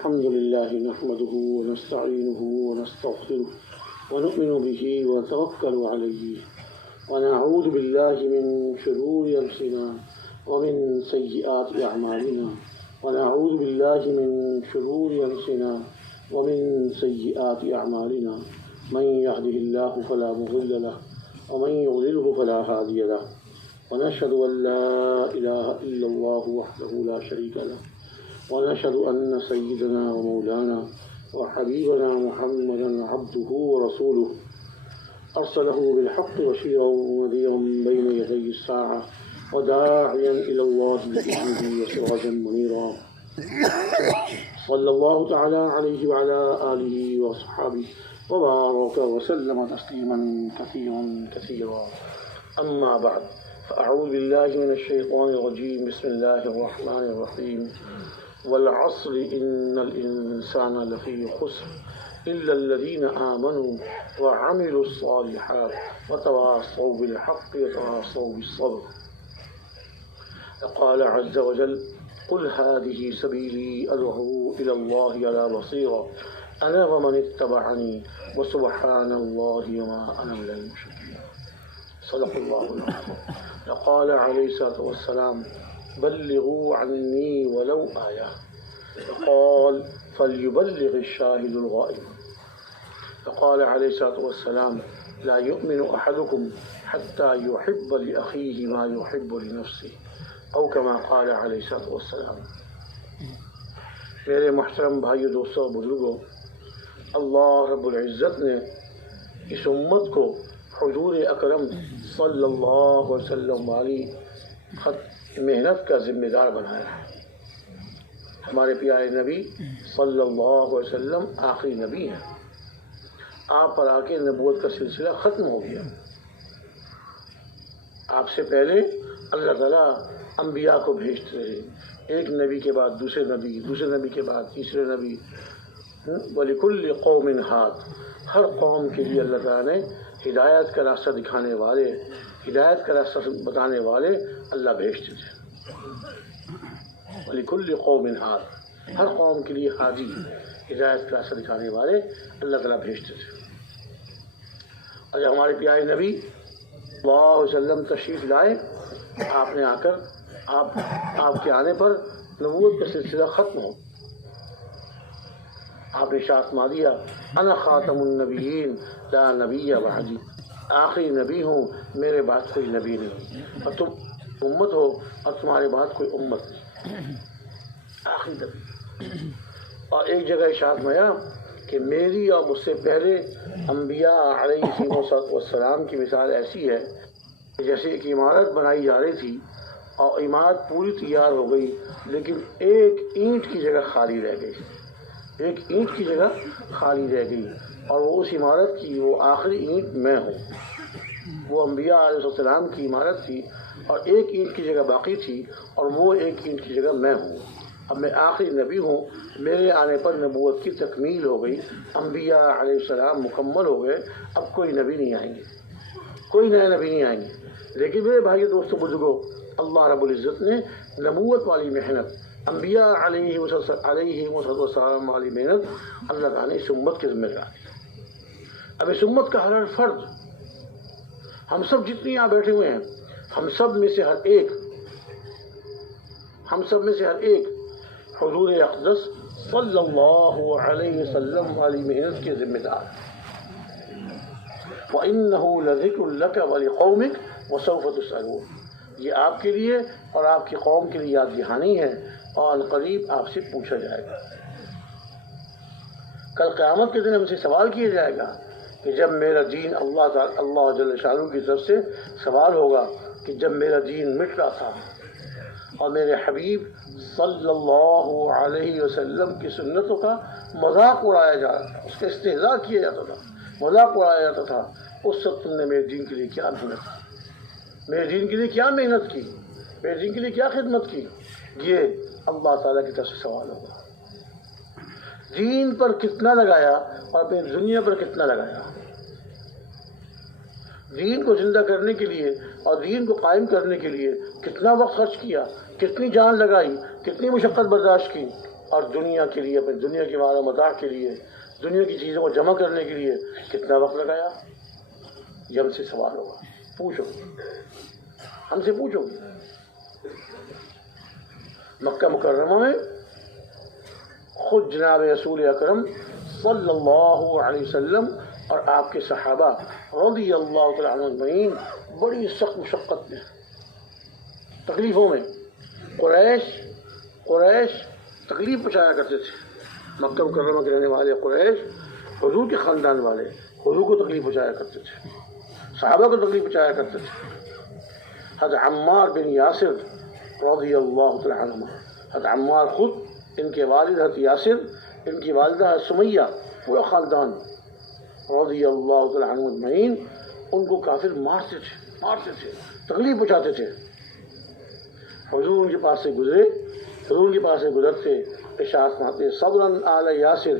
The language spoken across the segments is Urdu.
الحمد لله نحمده ونستعينه ونستغفره ونؤمن به ونتوكل عليه ونعوذ بالله من شرور أنفسنا ومن سيئات أعمالنا ونعوذ بالله من شرور أنفسنا ومن سيئات أعمالنا من يهده الله فلا مضل له ومن يضلله فلا هادي له ونشهد أن لا إله إلا الله وحده لا شريك له ونشهد أن سيدنا ومولانا وحبيبنا محمدا عبده ورسوله أرسله بالحق بشيرا ونذيرا بين يدي الساعة وداعيا إلى الله بإذنه وسراجا منيرا صلى الله تعالى عليه وعلى آله وأصحابه وبارك وسلم تسليما كثيرا كثيرا أما بعد فأعوذ بالله من الشيطان الرجيم بسم الله الرحمن الرحيم والعصر إن الإنسان لفي خسر إلا الذين آمنوا وعملوا الصالحات وتواصوا بالحق وتواصوا بالصبر. قال عز وجل قل هذه سبيلي أدعو إلى الله على بصيرة أنا ومن اتبعني وسبحان الله وما أنا من المشركين. صدق الله العظيم. قال عليه الصلاة والسلام بلغوا عني ولو آية قال فليبلغ الشاهد الغائب. قال عليه الصلاة والسلام لا يؤمن أحدكم حتى يحب لأخيه ما يحب لنفسه أو كما قال عليه الصلاة والسلام. میرے محترم بھائیو دوستو بزرگوں، اللہ رب العزت نے اس امت کو حضور اکرم صلی اللہ علیہ وسلم والی محنت کا ذمہ دار بنایا ہے۔ ہمارے پیارے نبی صلی اللہ علیہ وسلم آخری نبی ہیں۔ آپ پر آ کے نبوت کا سلسلہ ختم ہو گیا۔ آپ سے پہلے اللہ تعالیٰ انبیاء کو بھیجتے رہے، ایک نبی کے بعد دوسرے نبی کے بعد تیسرے نبی۔ وَلِكُلِّ قَوْمٍ هَادٍ، ہر قوم کے لیے اللہ تعالیٰ نے ہدایت کا راستہ دکھانے والے، ہدایت کا راستہ بتانے والے اللہ بھیجتے تھے۔ وَلِكُلِّ قَوْمٍ هَادٍ، ہر قوم کے لیے ہادی، ہدایت کا راستہ دکھانے والے اللہ تعالیٰ بھیجتے تھے۔ اور جب ہمارے پیارے نبی صلی اللہ علیہ وسلم تشریف لائے، آپ نے آ کر آپ کے آنے پر نبوت کا سلسلہ ختم ہو۔ آپ نے ارشاد فرما دیا انا خاتم النبیین لا نبی بعدی، آخری نبی ہوں، میرے بعد کوئی نبی نہیں، اور تم امت ہو اور تمہارے بعد کوئی امت نہیں، آخری نبی۔ اور ایک جگہ ارشاد فرمایا کہ میری اور مجھ سے پہلے انبیاء علیہ السلام کی مثال ایسی ہے کہ جیسے ایک عمارت بنائی جا رہی تھی اور عمارت پوری تیار ہو گئی، لیکن ایک اینٹ کی جگہ خالی رہ گئی، ایک اینٹ کی جگہ خالی رہ گئی، اور وہ اس عمارت کی وہ آخری اینٹ میں ہوں۔ وہ انبیاء علیہ السلام کی عمارت تھی اور ایک اینٹ کی جگہ باقی تھی، اور وہ ایک اینٹ کی جگہ میں ہوں۔ اب میں آخری نبی ہوں، میرے آنے پر نبوت کی تکمیل ہو گئی، انبیاء علیہ السلام مکمل ہو گئے، اب کوئی نبی نہیں آئیں گے، کوئی نئے نبی نہیں آئیں گے۔ لیکن میرے بھائی دوستو بزرگوں، اللہ رب العزت نے نبوت والی محنت، انبیاء علیہ السلام والی محنت اللہ تعالیٰ نے اس امت کے ذمہ دار دی۔ اب اس امت کا ہر فرد، ہم سب جتنے یہاں بیٹھے ہوئے ہیں، ہم سب میں سے ہر ایک حضور اقدس صلی اللہ علیہ وسلم والی محنت کے ذمہ دار۔ وَإِنَّهُ لَذِكْرٌ لَكَ وَلِقَوْمِكَ وَسَوْفَ تُسْأَلُونَ، یہ آپ کے لیے اور آپ کی قوم کے لیے یاد دہانی ہے، اور عنقریب آپ سے پوچھا جائے گا۔ کل قیامت کے دن ہم سے سوال کیا جائے گا کہ جب میرا دین اللہ جل شانہ کی طرف سے سوال ہوگا کہ جب میرا دین مٹ رہا تھا اور میرے حبیب صلی اللہ علیہ وسلم کی سنتوں کا مذاق اڑایا جا رہا تھا، اس کا استہزاء کیا جاتا تھا، مذاق اڑایا جاتا تھا، اس وقت تم نے میرے دین کے لیے کیا محنت کی، میرے دین کے لیے کیا محنت کی، میرے دین کے لیے کیا خدمت کی؟ یہ اللہ تعالیٰ کی طرف سے سوال ہوگا۔ دین پر کتنا لگایا اور اپنی دنیا پر کتنا لگایا؟ دین کو زندہ کرنے کے لیے اور دین کو قائم کرنے کے لیے کتنا وقت خرچ کیا، کتنی جان لگائی، کتنی مشقت برداشت کی؟ اور دنیا کے لیے، اپنی دنیا کی مال و متاع کے لیے، دنیا کی چیزوں کو جمع کرنے کے لیے کتنا وقت لگایا؟ یہ ہم سے سوال ہوگا، پوچھو، ہم سے پوچھو۔ مکہ مکرمہ میں خود جناب رسول اکرم صلی اللہ علیہ وسلم اور آپ کے صحابہ رضی اللہ تعالیٰ عنہم اجمعین بڑی سخت مشقت میں، تکلیفوں میں، قریش تکلیف پہنچایا کرتے تھے۔ مکہ مکرمہ کے رہنے والے قریش حضور کے خاندان والے حضور کو تکلیف پہنچایا کرتے تھے، صحابہ کو تکلیف پہنچایا کرتے تھے۔ حضرت عمار بن یاسر رضی اللہ تعالیٰ عنہ، حضرت عمار خود، ان کے والد حضرت یاسر، ان کی والدہ سمیہ، پورا خاندان رضی اللہ تعالیٰ عنہ اجمعین ان کو کافر مارتے تھے، تکلیف پہنچاتے تھے۔ حضور ان کے پاس سے گزرے، حضور ان کے پاس سے گزرتے ارشاد فرماتے صبراً آل یاسر،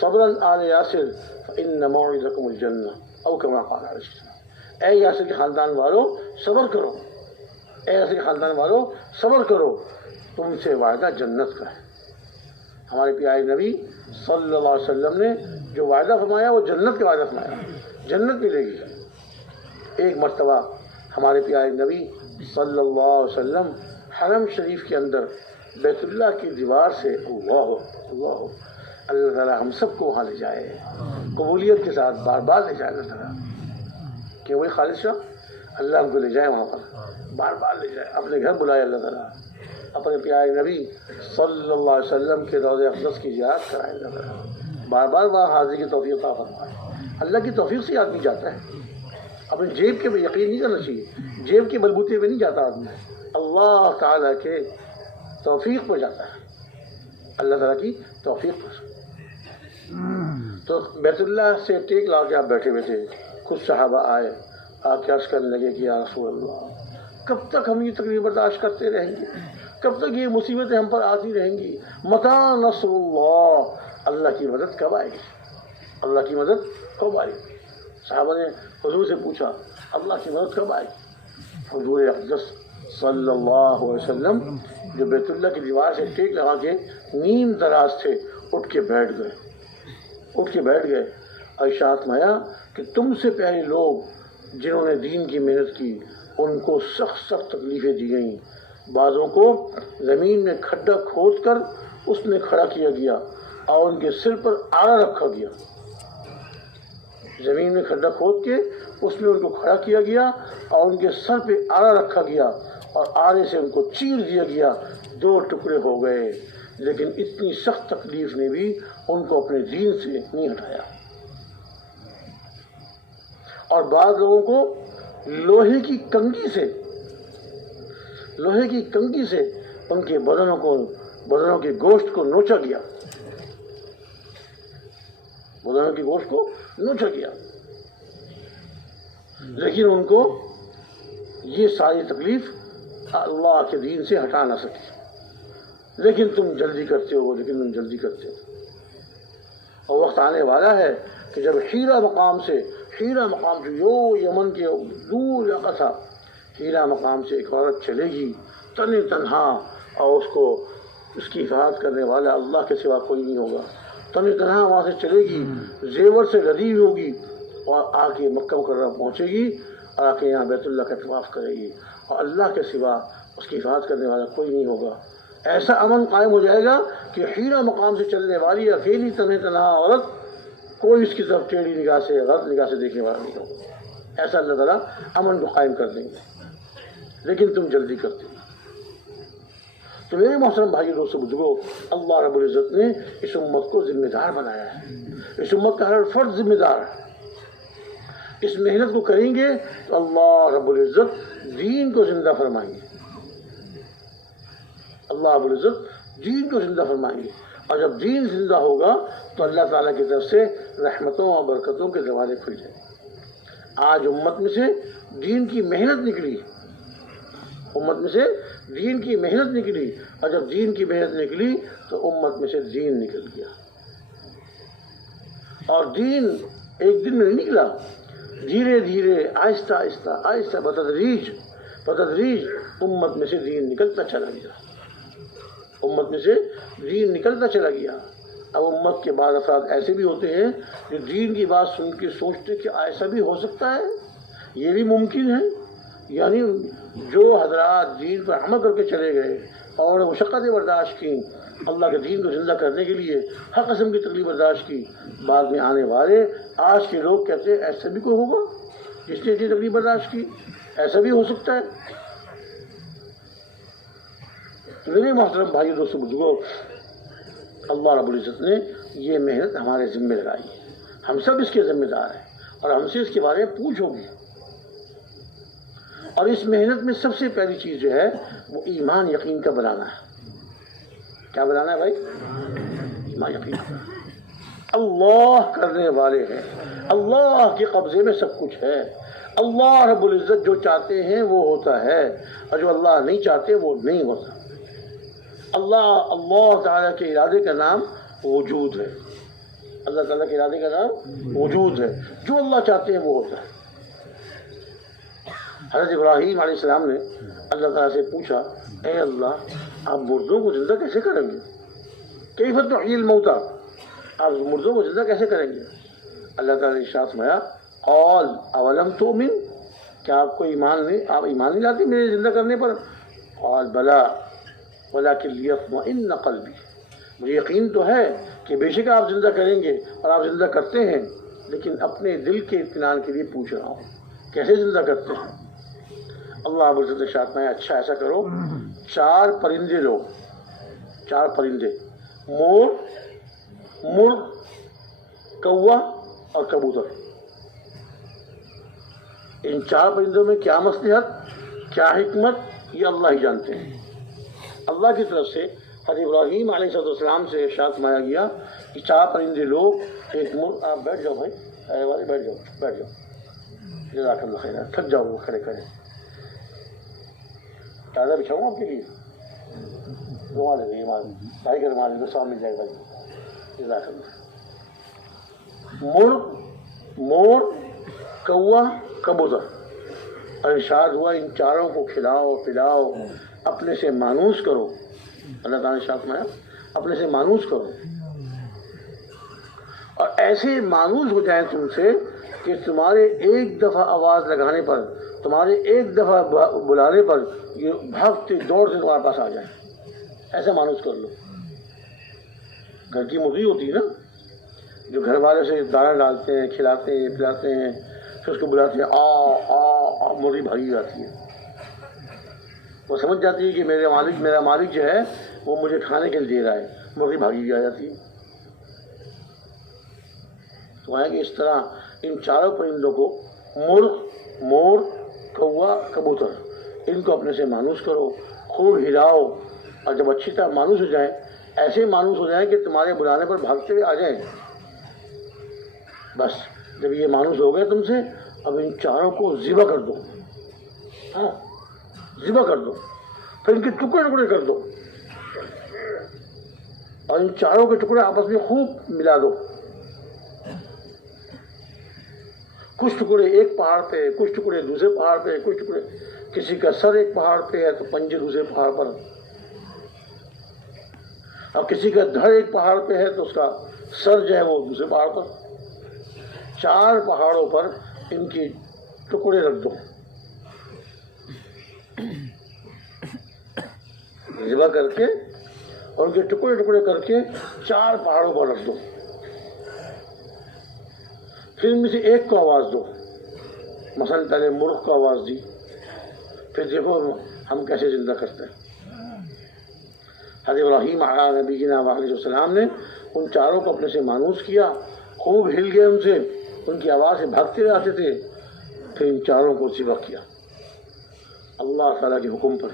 صبراً آل یاسر فإن موعدکم الجنہ، او کما قال علیہ السلام، اے یاسر کے خاندان والوں صبر کرو، اے یاسر کے خاندان والوں صبر کرو، تم سے وعدہ جنت کا ہے۔ ہمارے پیارے نبی صلی اللہ علیہ وسلم نے جو وعدہ فرمایا وہ جنت کا وعدہ فرمایا، جنت ملے گی۔ ایک مرتبہ ہمارے پیارے نبی صلی اللہ علیہ وسلم حرم شریف کے اندر بیت اللہ کی دیوار سے اللہ تعالیٰ ہم سب کو وہاں لے جائے، قبولیت کے ساتھ بار بار لے جائے اللہ تعالیٰ، کہ وہی خالد شاہ اللہ ہم کو لے جائے وہاں پر، بار بار لے جائے، اپنے گھر بلائے اللہ تعالیٰ، اپنے پیارے نبی صلی اللہ علیہ وسلم کے روضہ اقدس کی زیارت کرائے اللہ تعالیٰ، بار بار وہاں حاضری کی توفیق عطا فرمائے۔ اللہ کی توفیق سے آدمی جاتا ہے، اپنی جیب کے یقین نہیں کرنا چاہیے، جیب کے بلبوتے پہ نہیں جاتا آدمی، اللہ تعالیٰ کے توفیق پر جاتا ہے، اللہ تعالیٰ کی توفیق پر۔ تو بیت اللہ سے ٹیک لا کے آپ بیٹھے ہوئے تھے، کچھ صحابہ آئے، آ کے عرض کرنے لگے کہ یا رسول اللہ، کب تک ہم یہ تکلیف برداشت کرتے رہیں گے؟ کب تک یہ مصیبتیں ہم پر آتی رہیں گی؟ متی نصر اللہ، اللہ کی مدد کب آئے گی؟ اللہ کی مدد کب آئے گی؟ صحابہ نے حضور سے پوچھا اللہ کی مدد کب آئے گی؟ حضور اقدس صلی اللہ علیہ وسلم جو بیت اللہ کی دیوار سے ٹیک لگا کے نیم دراز تھے، اٹھ کے بیٹھ گئے، ارشاد فرمایا کہ تم سے پہلے لوگ جنہوں نے دین کی محنت کی ان کو سخت تکلیفیں دی گئیں، بعضوں کو زمین میں کھڈا کھود کر اس میں کھڑا کیا گیا اور ان کے سر پر آڑا رکھا گیا، زمین میں کھڈا کھود کے اس میں ان کو کھڑا کیا گیا اور ان کے سر پہ آڑا رکھا گیا اور آڑے سے ان کو چیر دیا گیا، 2 ٹکڑے ہو گئے، لیکن اتنی سخت تکلیف نے بھی ان کو اپنے دین سے نہیں ہٹایا۔ اور بعض لوگوں کو لوہے کی کنگھی سے ان کے بدنوں کے گوشت کو نوچا گیا، لیکن ان کو یہ ساری تکلیف اللہ کے دین سے ہٹا نہ سکی۔ لیکن تم جلدی کرتے ہو، اور وقت آنے والا ہے کہ جب ہیرا مقام جو یمن کے دور علاقہ تھا، ہیرا مقام سے ایک عورت چلے گی تنہا، اور اس کی حفاظت کرنے والا اللہ کے سوا کوئی نہیں ہوگا، تنہا وہاں سے چلے گی، زیور سے لدی ہوگی، اور آ کے مکہ مکرمہ پہنچے گی اور آ کے یہاں بیت اللہ کا طواف کرے گی، اور اللہ کے سوا اس کی حفاظت کرنے والا کوئی نہیں ہوگا۔ ایسا امن قائم ہو جائے گا کہ ہیرا مقام سے چلنے والی اکیلی تنہا عورت کوئی اس کی طرف ٹیڑھی نگاہ سے، غلط نگاہ سے دیکھنے والا نہیں ہوگا۔ ایسا اللہ تعالیٰ امن کو قائم کر دیں گے، لیکن تم جلدی کرتے ہو۔ تو میرے محترم بھائی دوستو بزرگو، اللہ رب العزت نے اس امت کو ذمہ دار بنایا ہے، اس امت کا ہر فرد ذمہ دار ہے۔ اس محنت کو کریں گے تو اللہ رب العزت دین کو زندہ فرمائیں گے، اور جب دین زندہ ہوگا تو اللہ تعالیٰ کی طرف سے رحمتوں اور برکتوں کے دروازے کھل جائیں گے۔ آج امت میں سے دین کی محنت نکلی، اور جب دین کی محنت نکلی تو امت میں سے دین نکل گیا، اور دین ایک دن میں نہیں نکلا، دھیرے دھیرے آہستہ بتدریج امت میں سے دین نکلتا چلا گیا۔ امت میں سے دین نکلتا چلا گیا۔ اب امت کے بعض افراد ایسے بھی ہوتے ہیں جو دین کی بات سن کے سوچتے کہ ایسا بھی ہو سکتا ہے، یہ بھی ممکن ہے۔ یعنی جو حضرات دین پر عمل کر کے چلے گئے اور مشقتیں برداشت کی اللہ کے دین کو زندہ کرنے کے لیے، ہر قسم کی تکلیف برداشت کی، بعد میں آنے والے آج کے لوگ کہتے ہیں ایسا بھی کوئی ہوگا جس نے اتنی تکلیف برداشت کی، ایسا بھی ہو سکتا ہے۔ میرے محترم بھائی دوستو بزرگوں، اللہ رب العزت نے یہ محنت ہمارے ذمہ لگائی ہے، ہم سب اس کے ذمہ دار ہیں اور ہم سے اس کے بارے میں پوچھ ہوگی۔ اور اس محنت میں سب سے پہلی چیز جو ہے وہ ایمان یقین کا بنانا ہے۔ کیا بنانا ہے بھائی؟ ایمان یقین کا۔ اللہ کرنے والے ہیں، اللہ کے قبضے میں سب کچھ ہے۔ اللہ رب العزت جو چاہتے ہیں وہ ہوتا ہے اور جو اللہ نہیں چاہتے وہ نہیں ہوتا۔ اللہ تعالیٰ کے ارادے کا نام وجود ہے، اللہ تعالیٰ کے ارادے کا نام وجود ہے، جو اللہ چاہتے ہیں وہ ہوتا ہے۔ حضرت ابراہیم علیہ السلام نے اللہ تعالیٰ سے پوچھا، اے اللہ آپ مردوں کو زندہ کیسے کریں گے؟ کیف تحیی الموتیٰ، آپ مردوں کو زندہ کیسے کریں گے؟ اللہ تعالیٰ نے ارشاد فرمایا، قال اولم تؤمن، کیا آپ کو ایمان نہیں لاتے میرے زندہ کرنے پر؟ قال بلا ولکن لیطمئن قلبی، مجھے یقین تو ہے کہ بے شک آپ زندہ کریں گے اور آپ زندہ کرتے ہیں، لیکن اپنے دل کے اطمینان کے لیے پوچھ رہا ہوں کیسے زندہ کرتے ہیں؟ اللہ اب عزت ارشاد میں، اچھا ایسا کرو، 4 پرندے لو، 4 پرندے، مور، مرغ، کوا اور کبوتر۔ ان 4 پرندوں میں کیا مصلحت، کیا حکمت، یہ اللہ ہی جانتے ہیں۔ اللہ کی طرف سے حضرت ابراہیم علیہ السلام سے ارشاد فرمایا گیا کہ 4 پرندے لو، ایک مرغ، آپ بیٹھ جاؤ بھائی، اے والے بیٹھ جاؤ، جزاک اللہ خیر، تھک جاؤ وہ کھڑے کھڑے، تازہ بچھاؤں آپ کے لیے، دعا لے گئی بھائی کا رومال میں سامنے جائے بھائی، جزاک اللہ۔ مرغ، مور، کوا، کبوتر، اور ارشاد ہوا ان 4 کو کھلاؤ پلاؤ، اپنے سے مانوس کرو۔ اللہ تعالیٰ نے ارشاد فرمایا اپنے سے مانوس کرو، اور ایسے مانوس ہو جائیں تم سے کہ تمہارے ایک دفعہ آواز لگانے پر، تمہارے ایک دفعہ بلانے پر یہ بھاگتے دوڑتے تمہارے پاس آ جائیں، ایسا مانوس کر لو۔ گھر کی مرغی ہوتی ہے نا، جو گھر والے سے دانا ڈالتے ہیں، کھلاتے ہیں، پلاتے ہیں، پھر اس کو بلاتے ہیں، آ مرغی بھاگی جاتی ہے، وہ سمجھ جاتی ہے کہ میرا مالک جو ہے وہ مجھے کھانے کے لیے دے رہا ہے، مرغی بھاگی آ جاتی ہے۔ تو ہے کہ اس طرح ان 4 پرندوں کو، مرغ، مور، کوا، کبوتر، ان کو اپنے سے مانوس کرو، خوب ہلاؤ، اور جب اچھی طرح مانوس ہو جائیں، ایسے مانوس ہو جائیں کہ تمہارے بلانے پر بھاگتے ہوئے آ جائیں۔ بس جب یہ مانوس ہو گئے تم سے، اب ان 4 کو ذبح کر دو، ہاں ذبح کر دو، پھر ان کے ٹکڑے ٹکڑے کر دو، اور ان 4 کے ٹکڑے آپس میں خوب ملا دو۔ کچھ ٹکڑے ایک پہاڑ پہ، کچھ ٹکڑے دوسرے پہاڑ پہ، کچھ ٹکڑے، کسی کا سر ایک پہاڑ پہ ہے تو پنجے دوسرے پہاڑ پر، اور کسی کا دھڑ ایک پہاڑ پہ ہے تو اس کا سر جو ہے وہ دوسرے پہاڑ پر۔ 4 پہاڑوں پر ان کے ٹکڑے رکھ دو، ذبح کر کے، اور ان کے ٹکڑے ٹکڑے کر کے 4 پہاڑوں پر رکھ دو۔ پھر ان میں سے ایک کو آواز دو، مثلا پہلے مرغ کو آواز دی، پھر دیکھو ہم کیسے زندہ کرتے ہیں۔ حضرت ابراہیم علیہ نبینا علیہ السلام نے ان 4 کو اپنے سے مانوس کیا، خوب ہل گئے ان سے، ان کی آواز سے بھاگتے آتے تھے، پھر ان 4 کو ذبح کیا اللہ تعالیٰ کے حکم پر،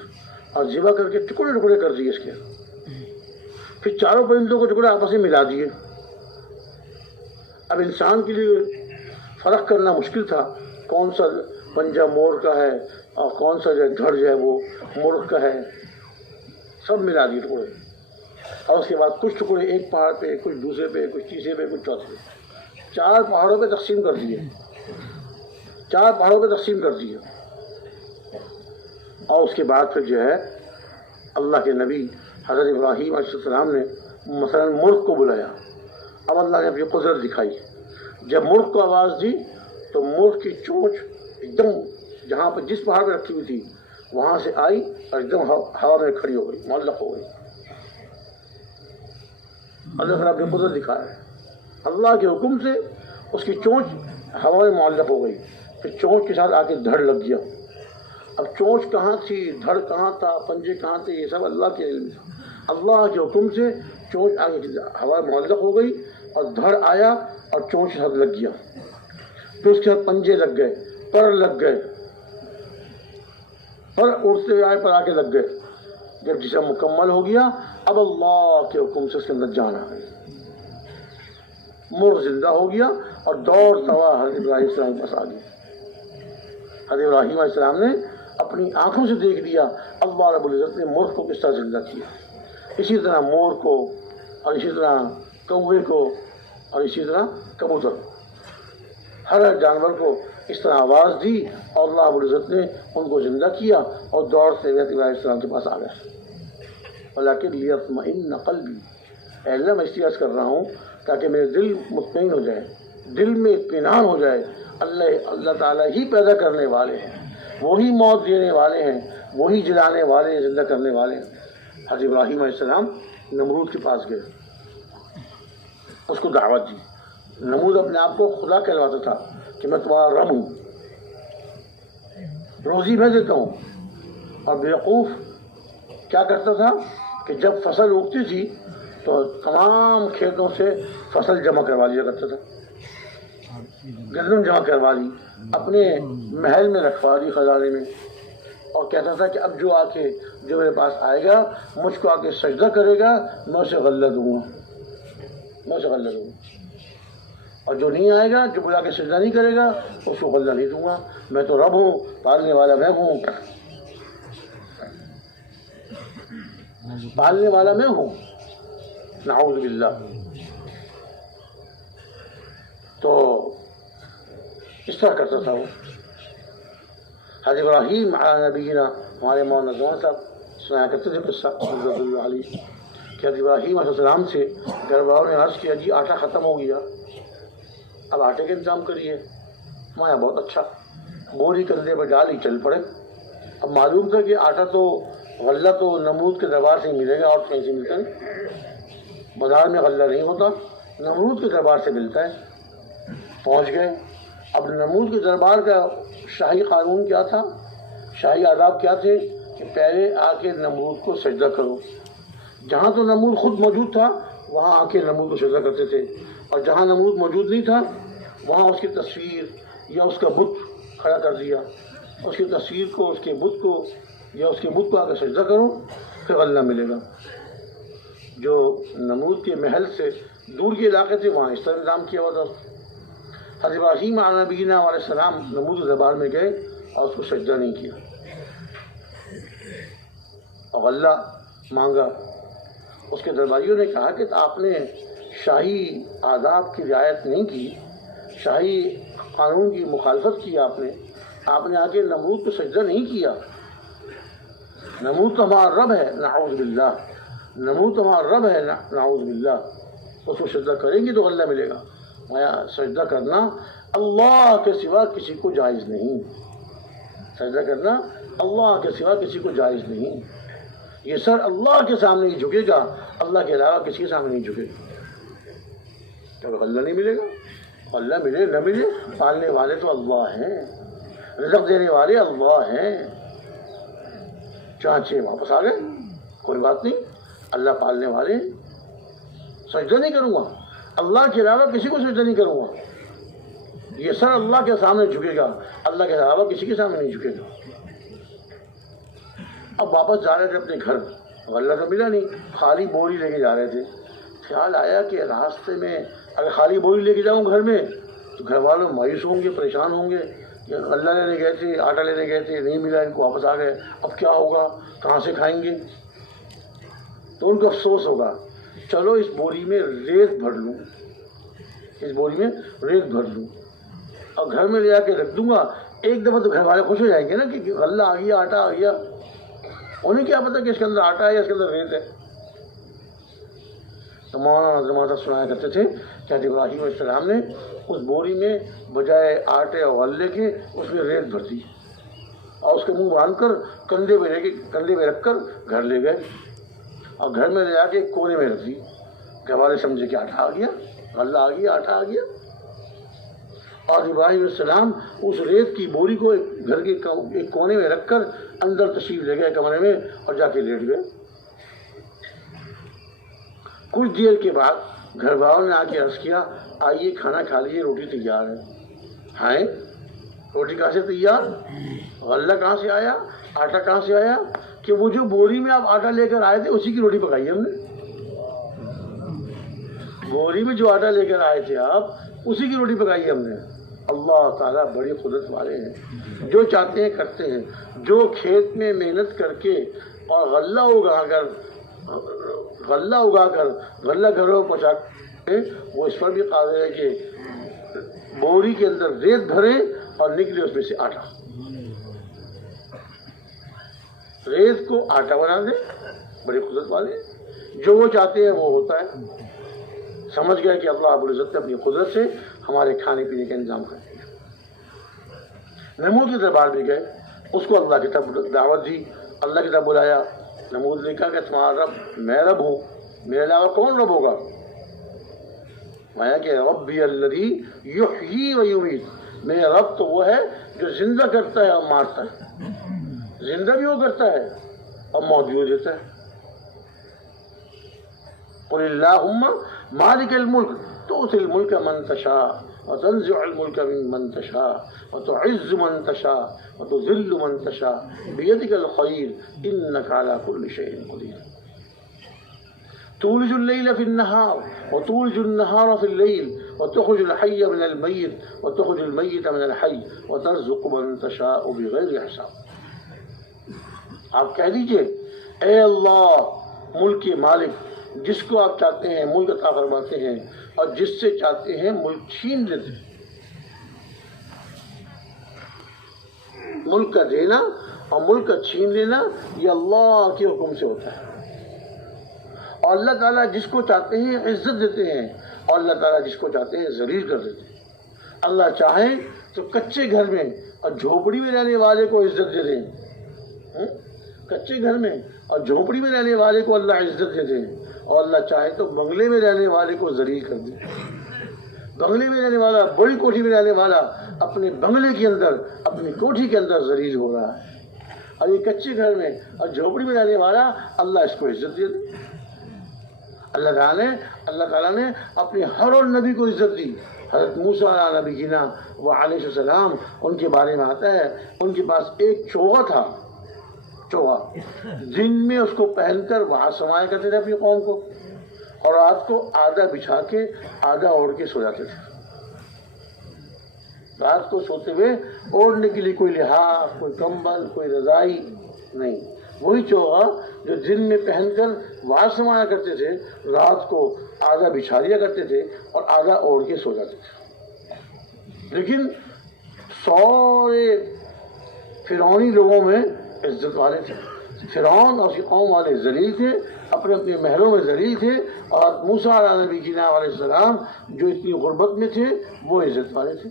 اور ذبح کر کے ٹکڑے ٹکڑے کر دیے اس کے، پھر 4 پرندوں کو ٹکڑے آپس میں ملا دیے۔ اب انسان کے لیے فرق کرنا مشکل تھا کون سا پنجہ مور کا ہے اور کون سا جو دھڑ جو ہے وہ مرغ کا ہے، سب ملا دیے ٹکڑے، اور اس کے بعد کچھ ٹکڑے ایک پہاڑ پہ، کچھ دوسرے پہ، کچھ تیسرے پہ، کچھ چوتھے پہ، 4 پہاڑوں پہ تقسیم کر دیے، 4 پہاڑوں پہ تقسیم کر دیے۔ اور اس کے بعد پھر جو ہے اللہ کے نبی حضرت ابراہیم علیہ السلام نے مثلا مرغ کو بلایا. اب اللہ نے اپنی قدرت دکھائی. جب مرغ کو آواز دی تو مرغ کی چونچ ایک دم جہاں پہ جس پہاڑ پہ رکھی ہوئی تھی وہاں سے آئی اور ایک دم ہوا میں کھڑی ہو گئی, معلق ہو گئی. اللہ تعالیٰ اپنی قدرت دکھا رہا ہے. اللہ کے حکم سے اس کی چونچ ہوا میں معلق ہو گئی. پھر چونچ کے ساتھ آ کے دھڑ لگ گیا. اب چونچ کہاں تھی, دھڑ کہاں تھا, پنجے کہاں تھے, یہ سب اللہ کے علم تھا. اللہ کے حکم سے چونچ آ کے ہوا میں معلق ہو گئی اور دھڑ آیا اور چونچ کے ساتھ لگ گیا. پھر اس کے ساتھ پنجے لگ گئے, پر لگ گئے, پر اڑتے ہوئے آئے پر آ کے لگ گئے. جب جسم مکمل ہو گیا اب اللہ کے حکم سے اس کے اندر جان آ گئی. مرغ زندہ ہو گیا اور دوڑتا ہوا حضرت ابراہیم علیہ السلام کے پاس آ گیا. حضرت ابراہیم علیہ السلام نے اپنی آنکھوں سے دیکھ لیا اللہ رب العزت نے مرغ کو کس طرح زندہ کیا. اسی طرح مور کو, اور اسی طرح کوے کو, اور اسی طرح کبوتر کو, ہر جانور کو اس طرح آواز دی اور اللہ رب العزت نے ان کو زندہ کیا اور دوڑتے ہوئے ابراہیم علیہ السلام کے پاس آ گئے. ولیکن لیطمئن قلبی, اے اللہ میں اس لیے عرض کر رہا ہوں تاکہ میرے دل مطمئن ہو جائے, دل میں اطمینان ہو جائے. اللہ تعالیٰ ہی پیدا کرنے والے ہیں, وہی موت دینے والے ہیں, وہی جلانے والے ہیں, زندہ کرنے والے ہیں. حضرت ابراہیم علیہ السلام نمرود کے پاس گئے, اس کو دعوت دی. نمرود اپنے آپ کو خدا کہلواتا تھا کہ میں تمہارا رب ہوں, روزی میں دیتا ہوں. اور بیوقوف کیا کرتا تھا کہ جب فصل اگتی تھی تو تمام کھیتوں سے فصل جمع کروا لیا کرتا تھا, گندم جمع کروا لی, اپنے محل میں رکھوا لی, خزانے میں, اور کہتا تھا کہ اب جو میرے پاس آئے گا مجھ کو آ کے سجدہ کرے گا میں اسے غلہ دوں گا, اور جو نہیں آئے گا, جو بلا کے سجدہ نہیں کرے گا اس کو غلہ نہیں دوں گا. میں تو رب ہوں, پالنے والا میں ہوں, پالنے والا میں ہوں. نعوذ باللہ. تو اس طرح کرتا تھا وہ. حضرت ابراہیم علی نبینا, ہمارے مولانا نذوان صاحب سنایا کرتے تھے قصہ رضی اللہ علیہ کہ حضرت ابراہیم علیہ السلام سے گھر والوں نے عرض کیا جی آٹا ختم ہو گیا, اب آٹے کا انتظام کریے. مایا بہت اچھا, بوری کندھے پر ڈالی چل پڑے. اب معلوم تھا کہ آٹا تو غلہ تو نمرود کے دربار سے ہی ملے گا, اور کہیں سے ملتا نہیں, بازار میں غلہ نہیں ہوتا, نمرود کے دربار سے ملتا ہے. پہنچ گئے. اب نمرود کے دربار کا شاہی قانون کیا تھا, شاہی آداب کیا تھے کہ پہلے آ کے نمرود کو سجدہ کرو. جہاں تو نمرود خود موجود تھا وہاں آ کے نمرود کو سجدہ کرتے تھے, اور جہاں نمرود موجود نہیں تھا وہاں اس کی تصویر یا اس کا بت کھڑا کر دیا. اس کی تصویر کو, اس کے بت کو یا اس کے بت کو آ کے سجدہ کرو, پھر غلہ ملے گا. جو نمرود کے محل سے دور کے علاقے تھے وہاں اس طرح انتظام کیا ہوا تھا. حضرت ابراہیم علیہ نبینا علیہ السلام نمرود کے دربار میں گئے اور اس کو سجدہ نہیں کیا اور غلہ مانگا. اس کے درباریوں نے کہا کہ آپ نے شاہی آداب کی رعایت نہیں کی, شاہی قانون کی مخالفت کی, آپ نے آ کے نمرود کو سجدہ نہیں کیا. نمرود تو ہمارا رب ہے, نعوذ باللہ, نمرود تو ہمارا رب ہے, نعوذ باللہ. اس کو سجدہ کریں گے تو غلہ ملے گا. سجدہ کرنا اللہ کے سوا کسی کو جائز نہیں, سجدہ کرنا اللہ کے سوا کسی کو جائز نہیں. یہ سر اللہ کے سامنے ہی جھکے گا, اللہ کے علاوہ کسی کے سامنے نہیں جھکے گا. کیا غلہ نہیں ملے گا؟ غلہ ملے نہ ملے, پالنے والے تو اللہ ہیں, رزق دینے والے اللہ ہیں. چانچے واپس آ گئے, کوئی بات نہیں, اللہ پالنے والے. سجدہ نہیں کروں گا, اللہ کے علاوہ کسی کو سجدہ نہیں کروں گا. یہ سر اللہ کے سامنے جھکے گا, اللہ کے علاوہ کسی کے سامنے نہیں جھکے گا. اب واپس جا رہے تھے اپنے گھر, غلہ تو ملا نہیں, خالی بوری لے کے جا رہے تھے. خیال آیا کہ راستے میں اگر خالی بوری لے کے جاؤں گھر میں تو گھر والوں مایوس ہوں گے, پریشان ہوں گے. غلہ لینے گئے تھے, آٹا لینے گئے تھے, نہیں ملا, ان کو واپس آ گئے, اب کیا ہوگا, کہاں سے کھائیں گے؟ تو ان کو افسوس ہوگا. چلو اس بوری میں ریت بھر لوں, اس بوری میں ریت بھر لوں اور گھر میں لے آ کے رکھ دوں گا. ایک دفعہ تو گھر والے خوش ہو جائیں گے نا کہ غلہ آ گیا, آٹا آ گیا. انہیں کیا پتا کہ اس کے اندر آٹا ہے یا اس کے اندر ریت ہے. تو مولانا نظر سنایا کرتے تھے کہ حضرت ابراہیم علیہ السلام نے اس بوری میں بجائے آٹے اور غلے کے اس میں ریت بھر دی اور اس کے منہ باندھ کر کندھے پہ رکھ کر گھر لے گئے اور گھر میں لے جا کے ایک کونے میں رکھ دی. گھر والے سمجھے کہ آٹا آ گیا، غلہ آ گیا، آٹا آ گیا. اور ابراہیم علیہ السلام اس ریت کی بوری کو گھر کے ایک کونے میں رکھ کر اندر تشریف لے گئے کمرے میں اور جا کے لیٹ گئے. کچھ دیر کے بعد گھر والوں نے آ کے عرض کیا آئیے کھانا کھا لیجیے، روٹی تیار ہے. ہائے روٹی کہاں سے تیار، غلہ کہاں سے آیا، آٹا کہاں سے آیا؟ کہ وہ جو بوری میں آپ آٹا لے کر آئے تھے اسی کی روٹی پکائی ہم نے. بوری میں جو آٹا لے کر آئے تھے آپ اسی کی روٹی پکائی ہم نے. اللہ تعالیٰ بڑی قدرت والے ہیں، جو چاہتے ہیں کرتے ہیں. جو کھیت میں محنت کر کے اور غلہ اگا کر غلہ گھروں پہنچا کے وہ اس پر بھی قادر ہے کہ بوری کے اندر ریت بھرے اور نکلے اس میں سے آٹا، ریت کو آٹا بنا دے. بڑی قدرت والے، جو وہ چاہتے ہیں وہ ہوتا ہے. سمجھ گئے کہ اللہ رب العزت نے اپنی قدرت سے ہمارے کھانے پینے کا انتظام کر دیا. نمرود کے دربار میں گئے، اس کو اللہ کی طرف دعوت دی، اللہ کی طرف بلایا. نمرود نے کہا کہ تمہارا رب میں رب ہوں، میرے علاوہ کون رب ہوگا؟ میں کہ ربی الذی یحیی و یمیت، میرا رب تو وہ ہے جو زندہ کرتا ہے اور مارتا ہے. زندہ بھی وہ کرتا ہے اور موت بھی وہ دیتا ہے. قل اللہم مالک الملک تؤتی الملک من تشاء وتنزع الملک ممن تشاء وتعز من تشاء وتذل من تشاء بیدک الخیر انک علی کل شیء قدیر. تولج اللیل فی النہار وتولج النہار فی اللیل وتخرج الحی من المیت وتخرج المیت من الحی وترزق من تشاء بغیر حساب. آپ کہہ دیجئے اے اللہ ملک کے مالک، جس کو آپ چاہتے ہیں ملک عطا فرماتے ہیں اور جس سے چاہتے ہیں ملک چھین لیتے ہیں. ملک کا دینا اور ملک کا چھین لینا یہ اللہ کے حکم سے ہوتا ہے. اور اللہ تعالیٰ جس کو چاہتے ہیں عزت دیتے ہیں اور اللہ تعالیٰ جس کو چاہتے ہیں ذلیل کر دیتے ہیں. اللہ چاہے تو کچے گھر میں اور جھوپڑی میں رہنے والے کو عزت دے دیں. کچے گھر میں اور جھوپڑی میں رہنے والے کو اللہ عزت دے دیں، اور اللہ چاہے تو بنگلے میں رہنے والے کو ذلیل کر دے. بنگلے میں رہنے والا، بڑی کوٹھی میں رہنے والا اپنے بنگلے کے اندر، اپنی کوٹھی کے اندر ذلیل ہو رہا ہے. اور یہ کچے گھر میں اور جھوپڑی میں رہنے والا اللہ اس کو عزت دے دے. اللہ تعالیٰ نے اپنے ہر اور نبی کو عزت دی. حضرت موسیٰ علیہ نبینا و علیہ السلام، ان کے بارے میں آتا ہے ان کے پاس ایک چوغا تھا، چوغا دن میں اس کو پہن کر وہاں سمایا کرتے تھے اپنی قوم کو، اور رات کو آدھا بچھا کے آدھا اوڑھ کے سو جاتے تھے. رات کو سوتے ہوئے اوڑھنے کے لیے کوئی لحاف، کوئی کمبل، کوئی رضائی نہیں. وہی چوغا جو دن میں پہن کر وہاں سمایا کرتے تھے، رات کو آدھا بچھا لیا کرتے تھے اور آدھا اوڑھ کے سو جاتے تھے. لیکن سارے فرعونی لوگوں میں عزت والے تھے. فرعون اور اس کی قوم والے ذلیل تھے، اپنے اپنے محلوں میں ذلیل تھے، اور موسیٰ علیہ نبی کی علیہ السلام جو اتنی غربت میں تھے وہ عزت والے تھے.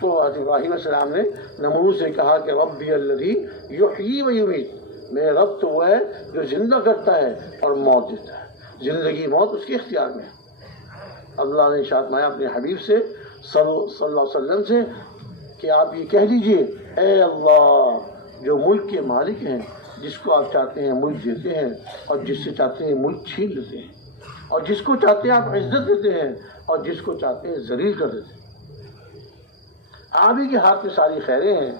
تو حضرت ابراہیم علیہ السلام نے نمرود سے کہا کہ ربی الذی یحیی و یمیت، میرا رب تو وہ ہے جو زندہ کرتا ہے اور موت دیتا ہے. زندگی موت اس کے اختیار میں ہے. اللہ نے ارشاد فرمایا اپنے حبیب سے صلی اللہ علیہ وسلم سے کہ آپ یہ کہہ دیجئے اے اللہ جو ملک کے مالک ہیں، جس کو آپ چاہتے ہیں ملک دیتے ہیں اور جس سے چاہتے ہیں ملک چھین لیتے ہیں، اور جس کو چاہتے ہیں آپ عزت دیتے ہیں اور جس کو چاہتے ہیں ذلیل کر دیتے ہیں. آپ ہی کے ہاتھ میں ساری خیریں ہیں،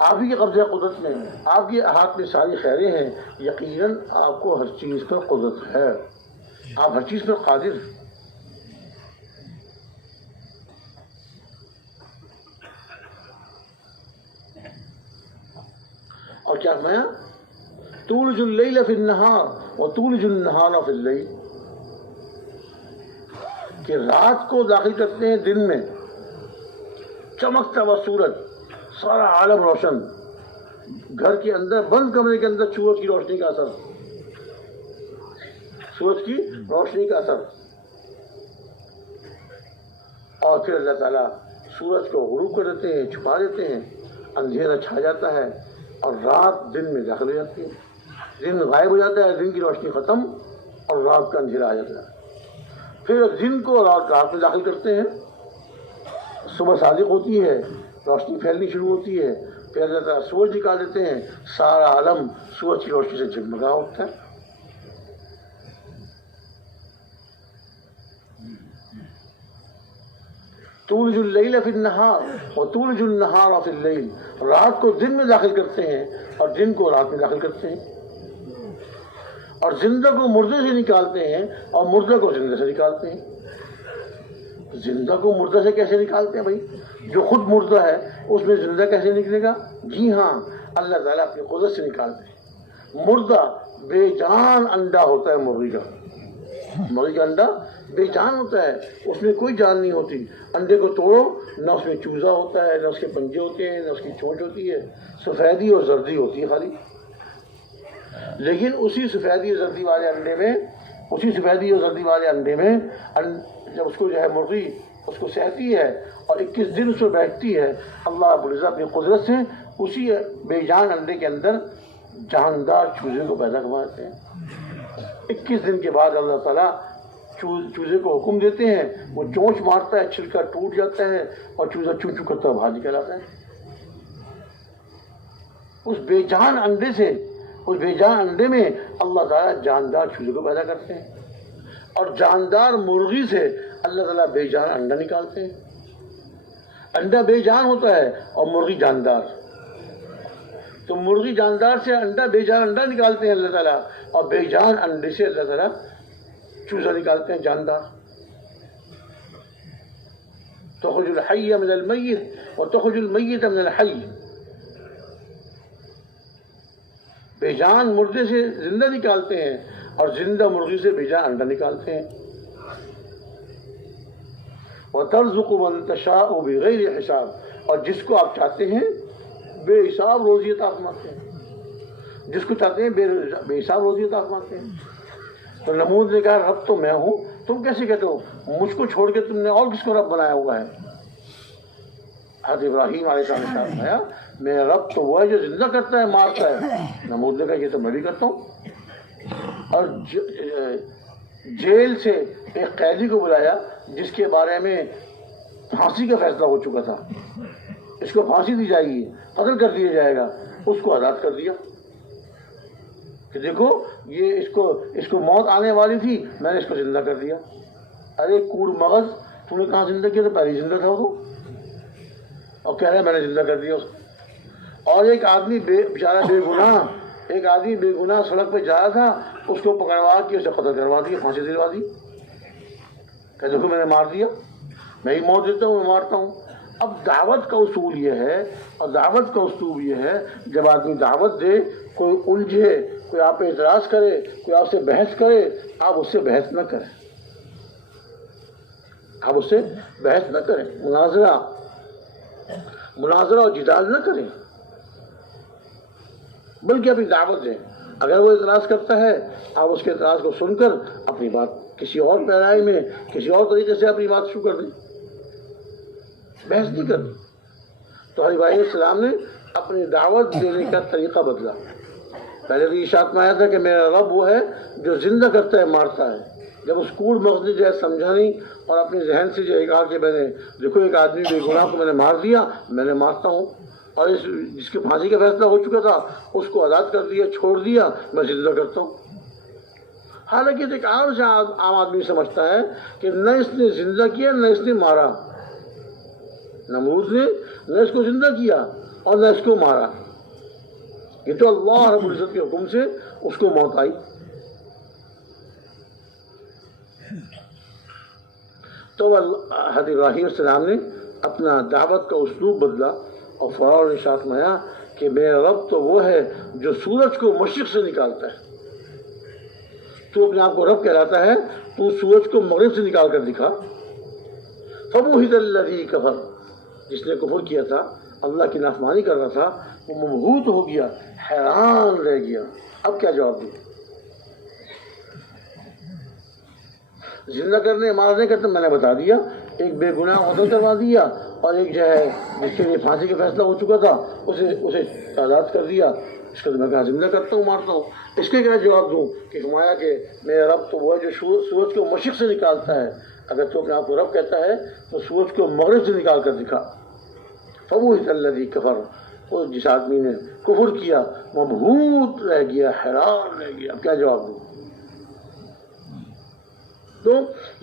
آپ ہی کے قبضہ قدرت میں، آپ کے ہاتھ میں ساری خیریں ہیں. یقیناً آپ کو ہر چیز پر قدرت ہے، آپ ہر چیز پر قادر ہیں. اور کیا فرمایا تولج اللیل فی النہار وتولج النہار فی اللیل، کہ رات کو داخل کرتے ہیں دن میں، چمکتا ہوا سورج، سارا عالم روشن، گھر کے اندر بند کمرے کے اندر سورج کی روشنی کا اثر، سورج کی روشنی کا اثر. اور پھر اللہ تعالیٰ سورج کو غروب کر دیتے ہیں، چھپا دیتے ہیں، اندھیرا چھا جاتا ہے اور رات دن میں داخل ہو جاتی ہے. دن غائب ہو جاتا ہے، دن کی روشنی ختم اور رات کا اندھیرا آ جاتا ہے. پھر دن کو رات میں داخل کرتے ہیں، صبح صادق ہوتی ہے، روشنی پھیلنی شروع ہوتی ہے. پھر اللہ تعالیٰ سورج نکال دیتے ہیں، سارا عالم سورج کی روشنی سے جگمگا اٹھتا ہے. تولج اللیل فی النہار وتولج النہار فی اللیل، رات کو دن میں داخل کرتے ہیں اور دن کو رات میں داخل کرتے ہیں. اور زندہ کو مردے سے نکالتے ہیں اور مردہ کو زندہ سے نکالتے ہیں. زندہ کو مردہ سے کیسے نکالتے ہیں بھائی؟ جو خود مردہ ہے اس میں زندہ کیسے نکلے گا؟ جی ہاں، اللہ تعالیٰ اپنی قدرت سے نکالتے ہیں. مردہ بے جان انڈا ہوتا ہے مرغی کا. مرغی کا انڈا بے جان ہوتا ہے، اس میں کوئی جان نہیں ہوتی. انڈے کو توڑو، نہ اس میں چوزا ہوتا ہے، نہ اس کے پنجے ہوتے ہیں، نہ اس کی چونچ ہوتی ہے، سفیدی اور زردی ہوتی ہے خالی. لیکن اسی سفیدی اور زردی والے انڈے میں جب اس کو جو ہے مرغی اس کو سہتی ہے اور 21 دن اس میں بیٹھتی ہے، اللہ رب العزت اپنی قدرت سے اسی بے جان انڈے کے اندر جاندار چوزے کو پیدا کرواتے ہیں. 21 دن کے بعد اللہ تعالیٰ چوزے کو حکم دیتے ہیں، وہ چونچ مارتا ہے، چھلکا ٹوٹ جاتا ہے اور چوزا چو چو کرتا باہر نکل آتا ہے. اس بے جان انڈے میں اللہ تعالیٰ جاندار چوزے کو پیدا کرتے ہیں اور جاندار مرغی سے اللہ تعالیٰ بے جان انڈا نکالتے ہیں. انڈا بے جان ہوتا ہے اور مرغی جاندار. تو مرغی جاندار سے بے جان انڈا نکالتے ہیں اللہ تعالیٰ، اور بے جان انڈے سے اللہ تعالیٰ چوزا نکالتے ہیں جاندار. تخرج الحی من المیت وتخرج المیت من الحی. بے جان مردے سے زندہ نکالتے ہیں اور زندہ مرغی سے بے جان انڈا نکالتے ہیں. وترزق من تشاء بغیر حساب، اور جس کو آپ چاہتے ہیں بے حساب روزی عطا فرماتے ہیں. جس کو چاہتے ہیں بے حساب روزی عطا فرماتے ہیں. تو نمرود نے کہا رب تو میں ہوں، تم کیسے کہتے ہو؟ مجھ کو چھوڑ کے تم نے اور کس کو رب بنایا ہوا ہے؟ حضرت ابراہیم علیہ السلام نے فرمایا میرا رب تو وہ ہے جو زندہ کرتا ہے، مارتا ہے. نمرود نے کہا یہ تو میں بھی کرتا ہوں. اور جیل سے ایک قیدی کو بلایا جس کے بارے میں پھانسی کا فیصلہ ہو چکا تھا، اس کو پھانسی دی جائے گی، قتل کر دیا جائے گا. اس کو آزاد کر دیا کہ دیکھو یہ اس کو موت آنے والی تھی، میں نے اس کو زندہ کر دیا. ارے کوڑ مغز، تو نے کہاں زندہ کیا؟ تو پہلے ہی زندہ تھا وہ، اور کہہ رہا ہے میں نے زندہ کر دیا اس کو. اور ایک آدمی بیچارہ بے گناہ سڑک پہ جا رہا تھا، اس کو پکڑوا کے اسے قتل کروا دیا، پھانسی دلوا دی. کہ دیکھو میں نے مار دیا، میں ہی موت دیتا ہوں، میں مارتا ہوں. اب دعوت کا اصول یہ ہے، اور دعوت کا اسلوب یہ ہے، جب آدمی دعوت دے، کوئی الجھے، کوئی آپ پہ اعتراض کرے، کوئی آپ سے بحث کرے، آپ اس سے بحث نہ کریں. مناظرہ اور جدال نہ کریں، بلکہ اپنی دعوت دیں. اگر وہ اعتراض کرتا ہے، آپ اس کے اعتراض کو سن کر اپنی بات کسی اور پیرائی میں کسی اور طریقے سے اپنی بات شروع کر دیں، بحث نہیں کرنی. تو حضرت ابراہیم علیہ السلام نے اپنی دعوت دینے کا طریقہ بدلا. پہلے تو اشارت میں آیا تھا کہ میرا رب وہ ہے جو زندہ کرتا ہے، مارتا ہے. جب اس کوڑ مغز نے جو ہے سمجھا نہیں اور اپنے ذہن سے جو ہے کہا کہ میں نے دیکھو ایک آدمی بے گناہ کو میں نے مار دیا، میں نے مارتا ہوں، اور جس کے پھانسی کا فیصلہ ہو چکا تھا اس کو آزاد کر دیا، چھوڑ دیا، میں زندہ کرتا ہوں. حالانکہ ایک عام سے عام آدمی سمجھتا ہے کہ نہ اس نے زندہ کیا نہ اس نے مارا. نمرود نے نہ اس کو زندہ کیا اور نہ اس کو مارا، یہ تو اللہ رب العزت کے حکم سے اس کو موت آئی. تو حضرت ابراہیم علیہ السلام نے اپنا دعوت کا اسلوب بدلا اور فوراً ارشاد فرمایا کہ میرا رب تو وہ ہے جو سورج کو مشرق سے نکالتا ہے. تو اپنے آپ کو رب کہلاتا ہے، تو سورج کو مغرب سے نکال کر دکھا. فبہت الذی کفر، جس نے کفر کیا تھا، اللہ کی نافرمانی کر رہا تھا، وہ مبہوت ہو گیا، حیران رہ گیا. اب کیا جواب دیں؟ زندہ کرنے مارنے کا تو میں نے بتا دیا، ایک بے گناہ قتل کروا دیا، اور ایک جو ہے جس کے لیے پھانسی کا فیصلہ ہو چکا تھا اسے آزاد کر دیا۔ اس کا تو میں کہا زندہ کرتا ہوں، مارتا ہوں۔ اس کے کیا جواب دوں کہ فرمایا کہ میرا رب تو وہ ہے جو سورج کو مشرق سے نکالتا ہے، اگر تو اپنے آپ کو رب کہتا ہے تو سورج کو مغرب سے نکال کر دکھا۔ فبہت الذی کفر، وہ جس آدمی نے کفر کیا مبہوت رہ گیا، حیران رہ گیا، اب کیا جواب دوں؟ تو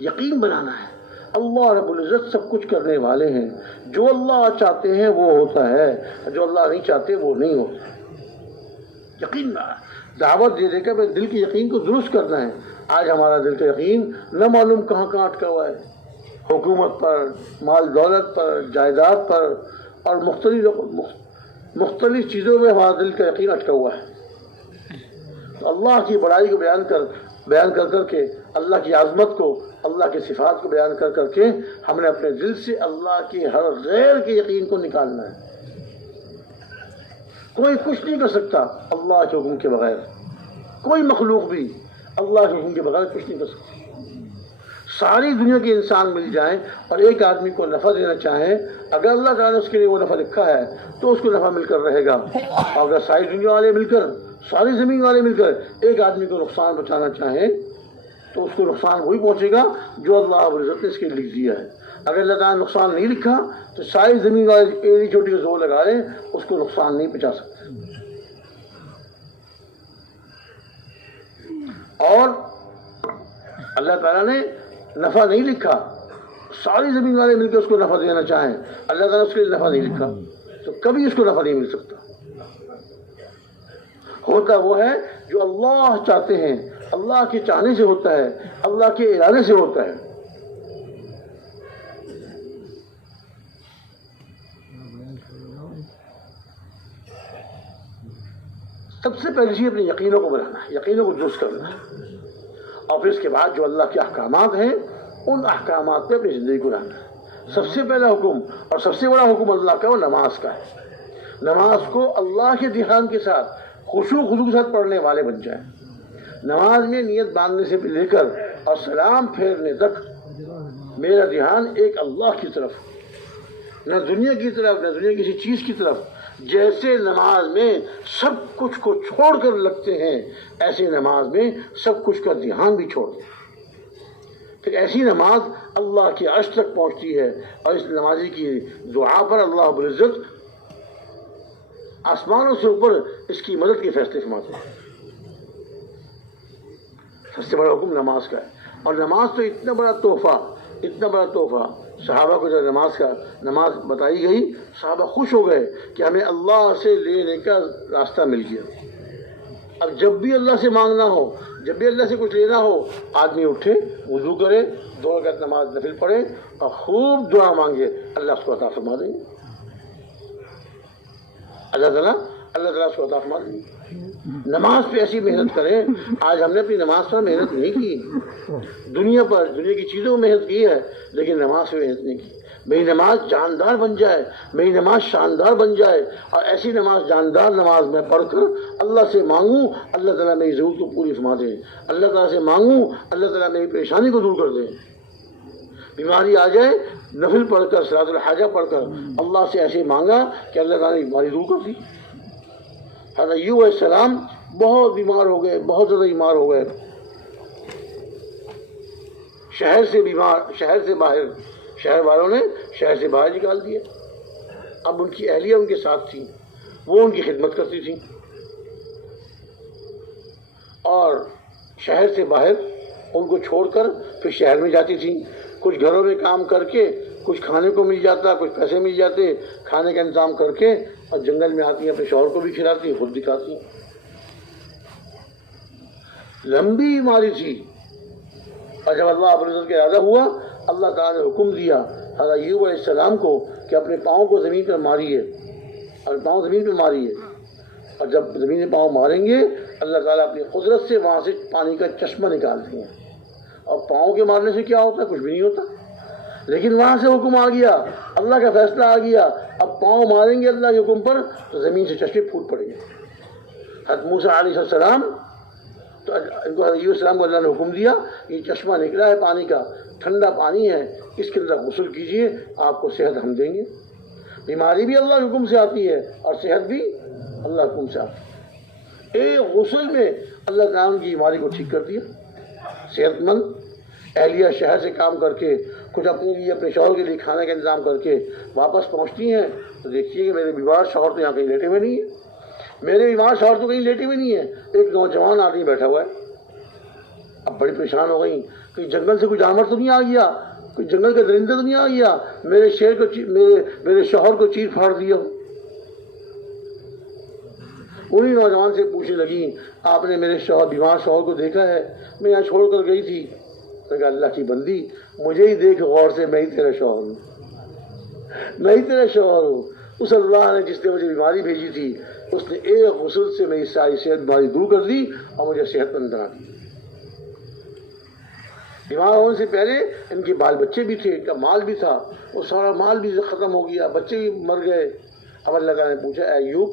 یقین بنانا ہے اللہ رب العزت سب کچھ کرنے والے ہیں، جو اللہ چاہتے ہیں وہ ہوتا ہے، جو اللہ نہیں چاہتے وہ نہیں ہوتا۔ یقین بنانا، دعوت دے کر دل کے یقین کو درست کرنا ہے۔ آج ہمارا دل کا یقین نہ معلوم کہاں کہاں اٹکا ہوا ہے، حکومت پر، مال دولت پر، جائیداد پر، اور مختلف چیزوں میں ہمارا دل کا یقین اٹکا ہوا ہے۔ تو اللہ کی بڑائی کو بیان کر کے، اللہ کی عظمت کو، اللہ کی صفات کو بیان کر کے ہم نے اپنے دل سے اللہ کے ہر غیر کے یقین کو نکالنا ہے۔ کوئی کچھ نہیں کر سکتا اللہ کے حکم کے بغیر، کوئی مخلوق بھی اللہ کے حکم کے بغیر کچھ نہیں کر سکتی۔ ساری دنیا کے انسان مل جائیں اور ایک آدمی کو نفع دینا چاہیں، اگر اللہ تعالیٰ نے اس کے لیے وہ نفع لکھا ہے تو اس کو نفع مل کر رہے گا، اور اگر ساری دنیا والے مل کر، ساری زمین والے مل کر ایک آدمی کو نقصان بچانا چاہیں تو اس کو نقصان وہی پہنچے گا جو اللہ رب العزت نے اس کے لکھ دیا ہے۔ اگر اللہ تعالیٰ نے نقصان نہیں لکھا تو ساری زمین والے ایڑی چوٹی کو زور لگا لیں، اس کو نقصان نہیں پہنچا سکتے۔ اور اللہ تعالیٰ نے نفع نہیں لکھا، ساری زمین والے مل کے اس کو نفع دینا چاہیں، اللہ تعالیٰ نے اس کے لیے نفع نہیں لکھا تو کبھی اس کو نفع نہیں مل سکتا۔ ہوتا وہ ہے جو اللہ چاہتے ہیں، اللہ کے چاہنے سے ہوتا ہے، اللہ کے ارادے سے ہوتا ہے۔ سب سے پہلے چیز اپنے یقینوں کو بنانا ہے، یقینوں کو درست کرنا ہے، اور پھر اس کے بعد جو اللہ کے احکامات ہیں ان احکامات پہ اپنی زندگی کو لانا ہے۔ سب سے پہلا حکم اور سب سے بڑا حکم اللہ کا وہ نماز کا ہے۔ نماز کو اللہ کے دھیان کے ساتھ، خشوع و خضوع کے ساتھ پڑھنے والے بن جائیں۔ نماز میں نیت باندھنے سے لے کر اور سلام پھیرنے تک میرا دھیان ایک اللہ کی طرف، نہ دنیا کی طرف، نہ دنیا کی کسی چیز کی طرف۔ جیسے نماز میں سب کچھ کو چھوڑ کر لگتے ہیں، ایسے نماز میں سب کچھ کا دھیان بھی چھوڑ دیں۔ پھر ایسی نماز اللہ کے عرش تک پہنچتی ہے، اور اس نمازی کی دعا پر اللہ رب العزت آسمانوں سے اوپر اس کی مدد کے فیصلے فرماتے ہیں۔ سب سے بڑا حکم نماز کا ہے، اور نماز تو اتنا بڑا تحفہ، صحابہ کو جب نماز بتائی گئی، صحابہ خوش ہو گئے کہ ہمیں اللہ سے لینے کا راستہ مل گیا۔ اب جب بھی اللہ سے مانگنا ہو، جب بھی اللہ سے کچھ لینا ہو، آدمی اٹھے، وضو کرے، 2 رکعت نماز نفل پڑھے اور خوب دعا مانگے، اللہ اس کو عطا فرما دیں گے۔ اللہ تعالیٰ اس کو عطا فرما دیں گے۔ نماز پہ ایسی محنت کریں۔ آج ہم نے اپنی نماز پر محنت نہیں کی، دنیا کی چیزوں میں محنت کی ہے، لیکن نماز پہ محنت نہیں کی۔ میری نماز جاندار بن جائے، میری نماز شاندار بن جائے، اور ایسی نماز، جاندار نماز میں پڑھ کر اللہ سے مانگوں، اللہ تعالیٰ میری ضرورت کو پوری فرما دیں۔ اللہ تعالیٰ سے مانگوں، اللہ تعالیٰ میری پریشانی کو دور کر دیں۔ بیماری آ جائے، نفل پڑھ کر، صلاۃ الحاجہ پڑھ کر اللہ سے ایسے مانگا کہ اللہ تعالیٰ نے بیماری دور کر دی۔ حضرت ایوب علیہ السلام بہت بیمار ہو گئے، بہت زیادہ بیمار ہو گئے، شہر والوں نے شہر سے باہر نکال دیا۔ اب ان کی اہلیہ ان کے ساتھ تھیں، وہ ان کی خدمت کرتی تھیں، اور شہر سے باہر ان کو چھوڑ کر پھر شہر میں جاتی تھیں۔ کچھ گھروں میں کام کر کے کچھ کھانے کو مل جاتا، کچھ پیسے مل جاتے، کھانے کا انتظام کر کے، اور جنگل میں آتی ہیں، اپنے شوہر کو بھی کھلاتی ہیں، خود بھی کھاتی ہیں۔ لمبی بیماری تھی، اور جب اللہ رب العزت کا ارادہ ہوا، اللہ تعالیٰ نے حکم دیا حضرت ایوب علیہ السلام کو کہ اپنے پاؤں کو زمین پر ماریے، اور پاؤں زمین پہ ماریے، اور جب زمین پہ پاؤں ماریں گے اللہ تعالیٰ اپنی قدرت سے وہاں سے پانی کا چشمہ نکالتے ہیں۔ اور پاؤں کے مارنے سے کیا ہوتا ہے؟ کچھ بھی نہیں ہوتا، لیکن وہاں سے حکم آ گیا، اللہ کا فیصلہ آ گیا، اب پاؤں ماریں گے اللہ کے حکم پر تو زمین سے چشمے پھوٹ پڑیں گے۔ حضرت موسیٰ علیہ السلام تو ان کو حضرت ایوب السلام کو اللہ نے حکم دیا، یہ چشمہ نکلا ہے پانی کا، ٹھنڈا پانی ہے، اس کے اندر غسل کیجئے، آپ کو صحت ہم دیں گے۔ بیماری بھی اللہ کے حکم سے آتی ہے اور صحت بھی اللہ کے حکم سے آتی ہے۔ ایک غسل میں اللہ تعالیٰ کی بیماری کو ٹھیک کر دیا۔ صحت مند اہلیہ شہر سے کام کر کے، کچھ اپنے لیے اپنے شوہر کے لیے کھانے کا انتظام کر کے واپس پہنچتی ہیں تو دیکھیے کہ میرے بیمار شوہر تو یہاں کہیں لیٹے ہوئے نہیں ہیں، میرے بیمار شوہر تو کہیں لیٹے ہوئے نہیں ہیں، ایک نوجوان آدمی بیٹھا ہوا ہے۔ اب بڑی پریشان ہو گئی، کہیں جنگل سے کوئی جانور تو نہیں آ گیا، کوئی جنگل کا درندہ تو نہیں آ گیا، میرے شوہر کو چیر پھاڑ دیا۔ انہی نوجوان سے پوچھنے لگی، آپ نے میرے بیمار شوہر کو دیکھا ہے؟ میں یہاں چھوڑ کر گئی تھی۔ میں کہا اللہ کی بندی، مجھے ہی دیکھ غور سے، میں ہی تیرا شوہر ہوں، میں ہی تیرا شوہر ہوں۔ اس اللہ نے جس نے مجھے بیماری بھیجی تھی، اس نے ایک غسل سے میری ساری صحت بیماری دور کر دی اور مجھے صحت مند بنا دی۔ بیمار ہونے سے پہلے ان کے بال بچے بھی تھے، ان کا مال بھی تھا، وہ سارا مال بھی ختم ہو گیا، بچے بھی مر گئے۔ اب اللہ تعالیٰ نے پوچھا، اے ایوب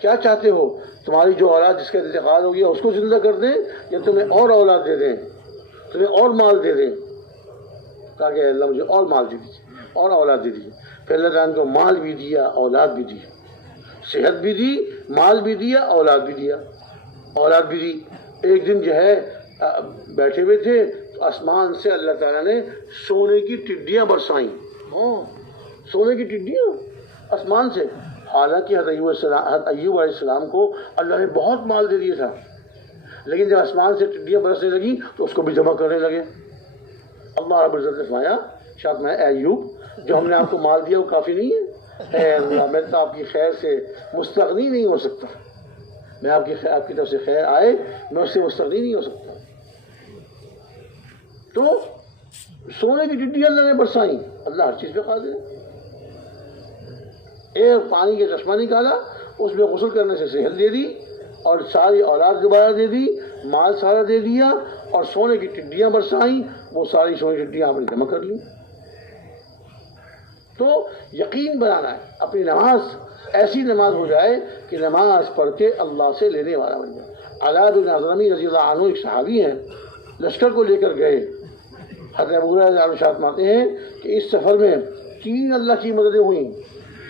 کیا چاہتے ہو؟ تمہاری جو اولاد جس کا انتقال ہو گیا اس کو زندہ کر دیں یا تمہیں اور اولاد دے دیں، تمہیں اور مال دے دیں؟ کہا کہ اللہ مجھے اور مال دے دیجیے، اور اولاد دے دیجیے۔ پھر اللہ تعالیٰ نے کو مال بھی دیا، اولاد بھی دی، صحت بھی دی، مال بھی دیا، اولاد بھی دیا، اولاد بھی دی۔ ایک دن جو ہے بیٹھے ہوئے تھے تو آسمان سے اللہ تعالیٰ نے سونے کی ٹڈیاں برسائیں، سونے کی ٹڈیاں آسمان سے۔ حالانکہ حضرت ایوب علیہ السلام کو اللہ نے بہت مال دے دیا تھا، لیکن جب آسمان سے ٹڈیاں برسنے لگیں تو اس کو بھی جمع کرنے لگے۔ اللہ رب العزت نے فرمایا، شاید میں اے ایوب جو ہم نے آپ کو مال دیا وہ کافی نہیں ہے؟ اے اللہ میں تو آپ کی خیر سے مستغنی نہیں ہو سکتا، میں آپ کی طرف سے خیر آئے میں اس سے مستغنی نہیں ہو سکتا۔ تو سونے کی ٹڈیاں اللہ نے برسائیں، اللہ ہر چیز پہ قادر ہے۔ ایک پانی کا چشمہ نکالا، اس میں غسل کرنے سے صحت دے دی اور ساری اولاد دوبارہ دے دی، مال سارا دے دیا، اور سونے کی ٹڈیاں برسائیں، وہ ساری سونے کی ٹڈیاں آپ نے جمع کر لی۔ تو یقین بنانا ہے اپنی نماز ایسی نماز ہو جائے کہ نماز پڑھ کے اللہ سے لینے والا بن جائے۔ علاء بن حضرمی رضی اللہ عنہ ایک صحابی ہیں، لشکر کو لے کر گئے۔ حضرت ابو ہریرہ ارشاد فرماتے ہیں کہ اس سفر میں 3 اللہ کی مددیں ہوئیں،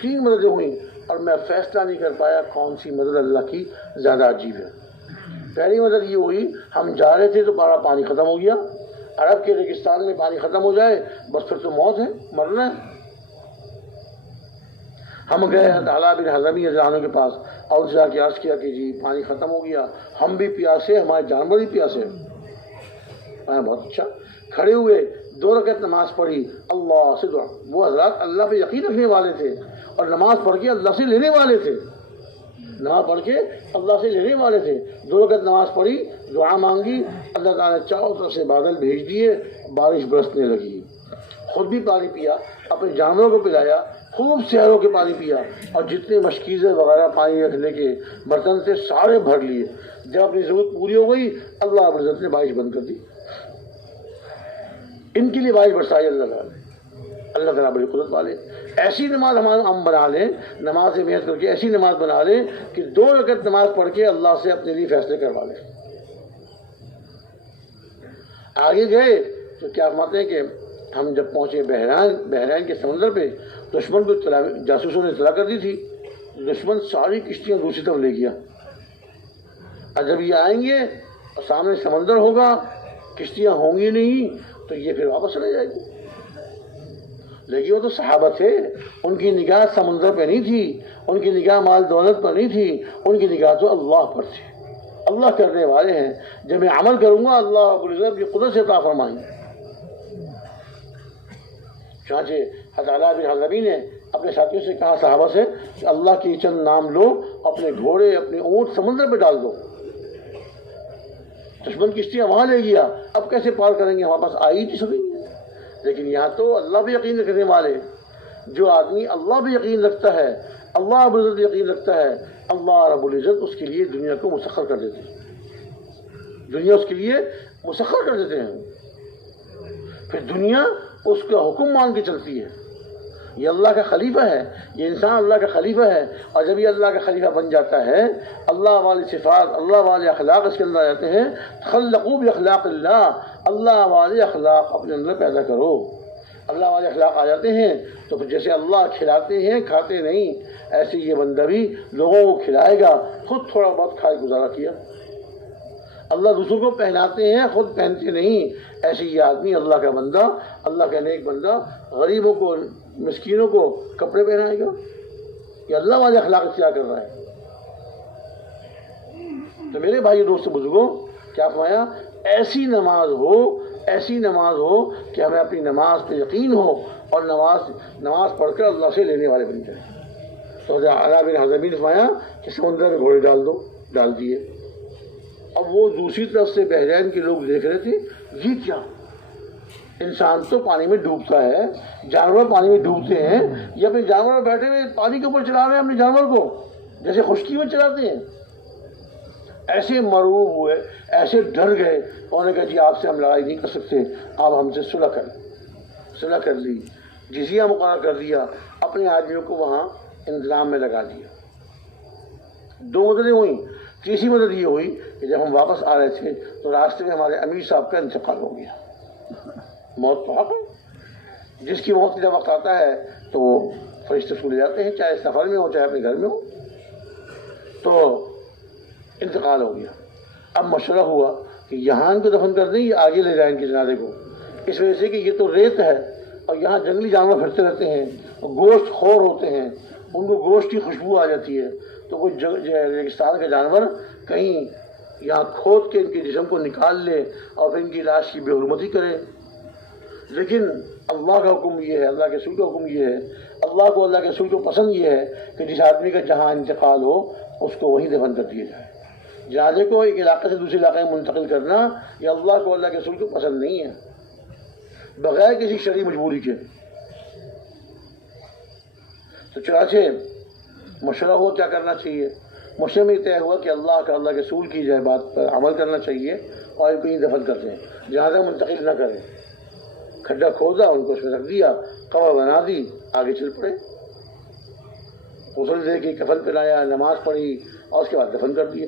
3 مددیں ہوئیں، اور میں فیصلہ نہیں کر پایا کون سی مدد اللہ کی زیادہ عجیب ہے۔ پہلی مدد یہ ہوئی، ہم جا رہے تھے تو پانی ختم ہو گیا۔ عرب کے ریگستان میں پانی ختم ہو جائے بس پھر تو موت ہے، مرنا ہے۔ ہم گئے علاء بن حضرمی رضی اللہ عنہ کے پاس اور جا کے عرض کیا کہ جی پانی ختم ہو گیا، ہم بھی پیاسے، ہمارے جانور بھی پیاسے۔ بہت اچھا، کھڑے ہوئے 2 رکعت نماز پڑھی، اللہ سے دعا۔ وہ حضرات اللہ پہ یقین رکھنے والے تھے اور نماز پڑھ کے اللہ سے لینے والے تھے، نماز پڑھ کے اللہ سے لینے والے تھے۔ 2 رکعت نماز پڑھی، دعا مانگی، اللہ تعالیٰ نے چاروں طرف سے بادل بھیج دیے، بارش برسنے لگی۔ خود بھی پانی پیا، اپنے جانوروں کو پلایا، خوب سیروں کے پانی پیا، اور جتنے مشکیزیں وغیرہ پانی رکھنے کے برتن تھے سارے بھر لیے۔ جب اپنی ضرورت پوری ہو گئی اللہ رب العزت نے بارش بند کر دی۔ ان کے لیے بارش برسائی اللہ تعالیٰ نے۔ اللہ تعالیٰ بڑی قدرت والے۔ ایسی نماز ہم بنا لیں، نماز سے محنت کر کے ایسی نماز بنا لیں کہ 2 رکعت نماز پڑھ کے اللہ سے اپنے لیے فیصلے کروا لیں۔ آگے گئے تو کیا فرماتے ہیں کہ ہم جب پہنچے بحرین کے سمندر پہ، دشمن کو جاسوسوں نے اطلاع کر دی تھی، دشمن ساری کشتیاں دوسری طرف لے گیا۔ اور جب یہ آئیں گے اور سامنے سمندر ہوگا، کشتیاں ہوں گی نہیں، تو یہ پھر واپس چلے جائے گی۔ لیکن وہ تو صحابہ تھے، ان کی نگاہ سمندر پہ نہیں تھی، ان کی نگاہ مال دولت پر نہیں تھی، ان کی نگاہ تو اللہ پر تھی۔ اللہ کرنے والے ہیں، جب میں عمل کروں گا اللہ رب العزت کی قدرت سے عطا فرمائیں گے۔ چنانچہ حضرت علاء بن حضرمی نے اپنے ساتھیوں سے کہا، صحابہ سے، کہ اللہ کی چند نام لو، اپنے گھوڑے اپنے اونٹ سمندر پہ ڈال دو۔ دشمن کشتیاں وہاں لے گیا، اب کیسے پار کریں گے، ہمارے پاس آئی نہیں سکیں گے۔ لیکن یہاں تو اللہ پہ یقین رکھنے والے، جو آدمی اللہ پہ یقین رکھتا ہے، اللہ رب العزت یقین رکھتا ہے، اللہ رب العزت اس کے لیے دنیا کو مسخر کر دیتے ہیں، دنیا اس کے لیے مسخر کر دیتے ہیں۔ پھر دنیا اس کا حکم مان کے چلتی ہے، یہ اللہ کا خلیفہ ہے، یہ انسان اللہ کا خلیفہ ہے، اور جب یہ اللہ کا خلیفہ بن جاتا ہے اللہ والی صفات، اللہ والے اخلاق اس کے اندر آ جاتے ہیں، خلقوا باخلاق اللہ، اللہ والے اخلاق اپنے اندر پیدا کرو، اللہ والے اخلاق آ جاتے ہیں تو پھر جیسے اللہ کھلاتے ہیں کھاتے نہیں، ایسے یہ بندہ بھی لوگوں کو کھلائے گا، خود تھوڑا بہت کھائے گزارا کیا۔ اللہ دوسروں کو پہناتے ہیں خود پہنتے نہیں، ایسے یہ آدمی اللہ کا بندہ، اللہ کا نیک بندہ غریبوں کو مسکینوں کو کپڑے پہنائے گا، یہ اللہ والے اخلاق اختیار کر رہا ہے۔ تو میرے بھائی دوست بزرگوں کیا فرمایا، ایسی نماز ہو کہ ہمیں اپنی نماز پہ یقین ہو اور نماز پڑھ کر اللہ سے لینے والے بن جائیں۔ تو علا بن حضرمی نے فرمایا کہ سمندر میں گھوڑے ڈال دیے۔ اب وہ دوسری طرف سے بحرین کے لوگ دیکھ رہے تھے، یہ کیا، انسان تو پانی میں ڈوبتا ہے، جانور پانی میں ڈوبتے ہیں، یہ اپنے جانور بیٹھے ہوئے پانی کے اوپر چلا رہے ہیں اپنے جانور کو، جیسے خشکی میں چلاتے ہیں۔ ایسے مروب ہوئے، ایسے ڈر گئے، انہوں نے کہا جی آپ سے ہم لڑائی نہیں کر سکتے، آپ ہم سے صلح کر لی، جزیہ مقرر کر دیا، اپنے آدمیوں کو وہاں انتظام میں لگا دیا۔ دو مددیں ہوئیں، تیسری مدد یہ ہوئی کہ جب ہم واپس آ رہے تھے تو راستے میں ہمارے امیر صاحب کا انتقال ہو گیا۔ موت تو حق ہے، جس کی موت کا وقت آتا ہے تو وہ فرشتے سو لے جاتے ہیں، چاہے سفر میں ہو چاہے اپنے گھر میں ہو۔ تو انتقال ہو گیا، اب مشورہ ہوا کہ یہاں ان کو دفن کر دیں یا آگے لے جائیں ان کے جنازے کو، اس وجہ سے کہ یہ تو ریت ہے اور یہاں جنگلی جانور پھرتے رہتے ہیں، گوشت خور ہوتے ہیں، ان کو گوشت کی خوشبو آ جاتی ہے، تو کوئی ریگستان کا جانور کہیں یہاں کھود کے ان کے جسم کو نکال لے اور پھر ان کی لاش کی بے حرمتی کرے۔ لیکن اللہ کا حکم یہ ہے، اللہ کے رسول کا حکم یہ ہے، اللہ کو اللہ کے رسول کو پسند یہ ہے کہ جس آدمی کا جہاں انتقال ہو اس کو وہیں دفن کر دیا جائے۔ جنازے کو ایک علاقے سے دوسرے علاقے میں منتقل کرنا یہ اللہ کو اللہ کے رسول کو پسند نہیں ہے، بغیر کسی شرعی مجبوری کے۔ تو چنانچہ مشورہ ہوا کیا کرنا چاہیے، مشورے میں طے ہوا کہ اللہ کا اللہ کے رسول کی جائے بات پر عمل کرنا چاہیے اور کہیں دفن کر دیں، جنازہ منتقل نہ کریں۔ کھڈا کھودا، ان کو اس میں رکھ دیا، قبر بنا دی، آگے چل پڑے، غسل دے کے کفن پہنایا، نماز پڑھی اور اس کے بعد دفن کر دیا۔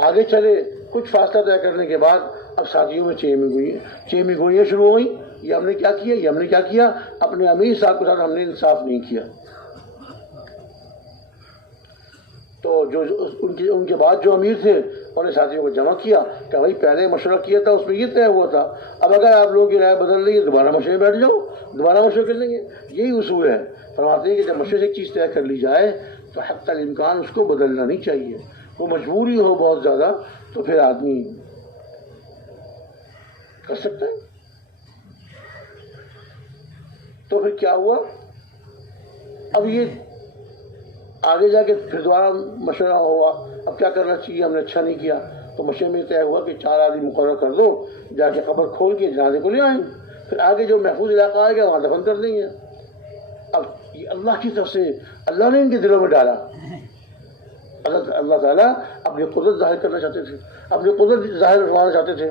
آگے چلے، کچھ فاصلہ طے کرنے کے بعد اب ساتھیوں میں چیمی گوئیاں شروع ہو گئیں، یہ ہم نے کیا کیا، اپنے امیر صاحب کے ساتھ ہم نے انصاف نہیں کیا۔ تو جو ان کے بعد جو امیر تھے انہوں نے ساتھیوں کو جمع کیا کہ بھائی پہلے مشورہ کیا تھا اس میں یہ طے ہوا تھا، اب اگر آپ لوگوں کی رائے بدل رہی ہے دوبارہ مشورے میں بیٹھ جاؤ، دوبارہ مشورہ کر لیں گے۔ یہی اصول ہے، فرماتے ہیں کہ جب مشورے سے ایک چیز طے کر لی جائے تو حتی الامکان اس کو بدلنا نہیں چاہیے، وہ مجبوری ہو بہت زیادہ تو پھر آدمی کر سکتا ہے۔ تو پھر کیا ہوا، اب یہ آگے جا کے پھر دوبارہ مشورہ ہوا اب کیا کرنا چاہیے، ہم نے اچھا نہیں کیا، تو مشورے میں طے ہوا کہ 4 آدمی مقرر کر دو، جا کے قبر کھول کے جنازے کو لے آئیں، پھر آگے جو محفوظ علاقہ آئے گا وہاں دفن کر دیں گے۔ اب یہ اللہ کی طرف سے اللہ نے ان کے دلوں میں ڈالا، اللہ تعالیٰ اپنی قدرت ظاہر کرنا چاہتے تھے، اپنی قدرت ظاہر کروانا چاہتے تھے۔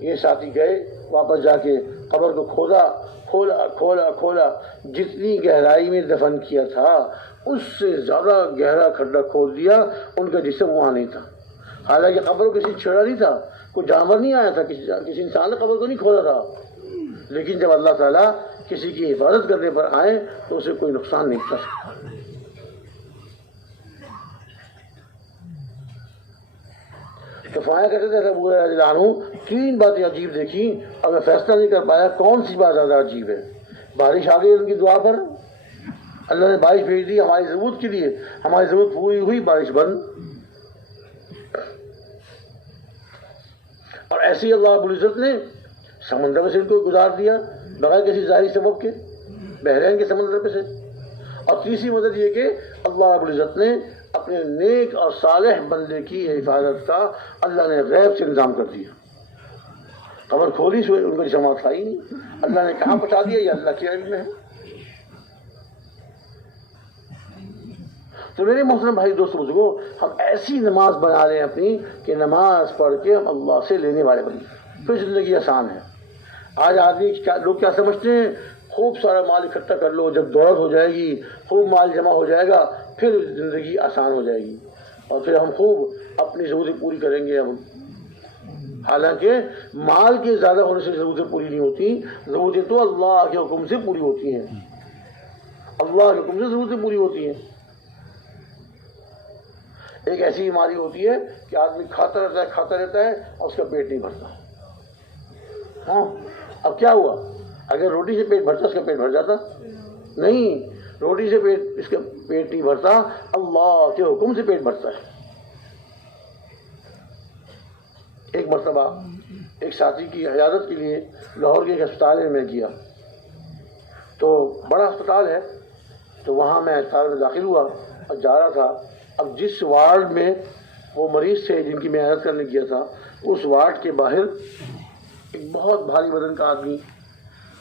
یہ ساتھی گئے واپس جا کے قبر کو کھولا، جتنی گہرائی میں دفن کیا تھا اس سے زیادہ گہرا کھڈا کھول دیا، ان کا جسم وہاں نہیں تھا۔ حالانکہ قبر کو کسی چھڑا نہیں تھا، کوئی جانور نہیں آیا تھا، کسی انسان نے قبر کو نہیں کھولا تھا، لیکن جب اللہ تعالیٰ کسی کی حفاظت کرنے پر آئے تو اسے کوئی نقصان نہیں کر سکتا۔ تو فرمایا کرتے تھے ابو ہریرہ رضی اللہ عنہ 3 باتیں عجیب دیکھیں اور میں فیصلہ نہیں کر پایا کون سی بات زیادہ عجیب ہے۔ بارش آ گئی ان کی دعا پر، اللہ نے بارش بھیج دی ہماری ضرورت کے لیے، ہماری ضرورت پوری ہوئی، بارش بند۔ اور ایسے ہی اللہ رب العزت نے سمندر میں سے ان کو گزار دیا بغیر کسی ظاہری سبب کے، بحرین کے سمندر پہ سے۔ اور تیسری مدد یہ کہ اللہ رب العزت نے اپنے نیک اور صالح بندے کی حفاظت کا اللہ نے غیب سے انتظام کر دیا۔ قبر کھولی سوئے ان کو جماعت آئی نہیں، اللہ نے کہاں پہنچا دیا یہ اللہ کے علم میں ہے۔ تو میرے محترم بھائی دوست بزرگوں، ہم ایسی نماز بنا لیں اپنی کہ نماز پڑھ کے ہم اللہ سے لینے والے بنیں، پھر زندگی آسان ہے۔ آج آدمی لوگ کیا سمجھتے ہیں خوب سارا مال اکٹھا کر لو، جب دولت ہو جائے گی، خوب مال جمع ہو جائے گا، پھر زندگی آسان ہو جائے گی اور پھر ہم خوب اپنی ضرورتیں پوری کریں گے ہم۔ حالانکہ مال کے زیادہ ہونے سے ضرورتیں پوری نہیں ہوتی، ضرورتیں تو اللہ کے حکم سے پوری ہوتی ہیں، اللہ کے حکم سے ضرورتیں پوری ہوتی ہیں۔ ایک ایسی بیماری ہوتی ہے کہ آدمی کھاتا رہتا ہے اور اس کا پیٹ نہیں بھرتا۔ ہاں، اب کیا ہوا؟ اگر روٹی سے پیٹ بھرتا اس کا پیٹ بھر جاتا؟ نہیں، روٹی سے اس کا پیٹ نہیں بھرتا، اللہ کے حکم سے پیٹ بھرتا ہے۔ ایک مرتبہ ایک ساتھی کی عیادت کے لیے لاہور کے ایک اسپتال میں گیا، تو بڑا اسپتال ہے، تو وہاں میں اسپتال میں داخل ہوا اور جا رہا تھا۔ اب جس وارڈ میں وہ مریض تھے جن کی میں عیادت کرنے گیا تھا، اس وارڈ کے باہر ایک بہت بھاری بدن کا آدمی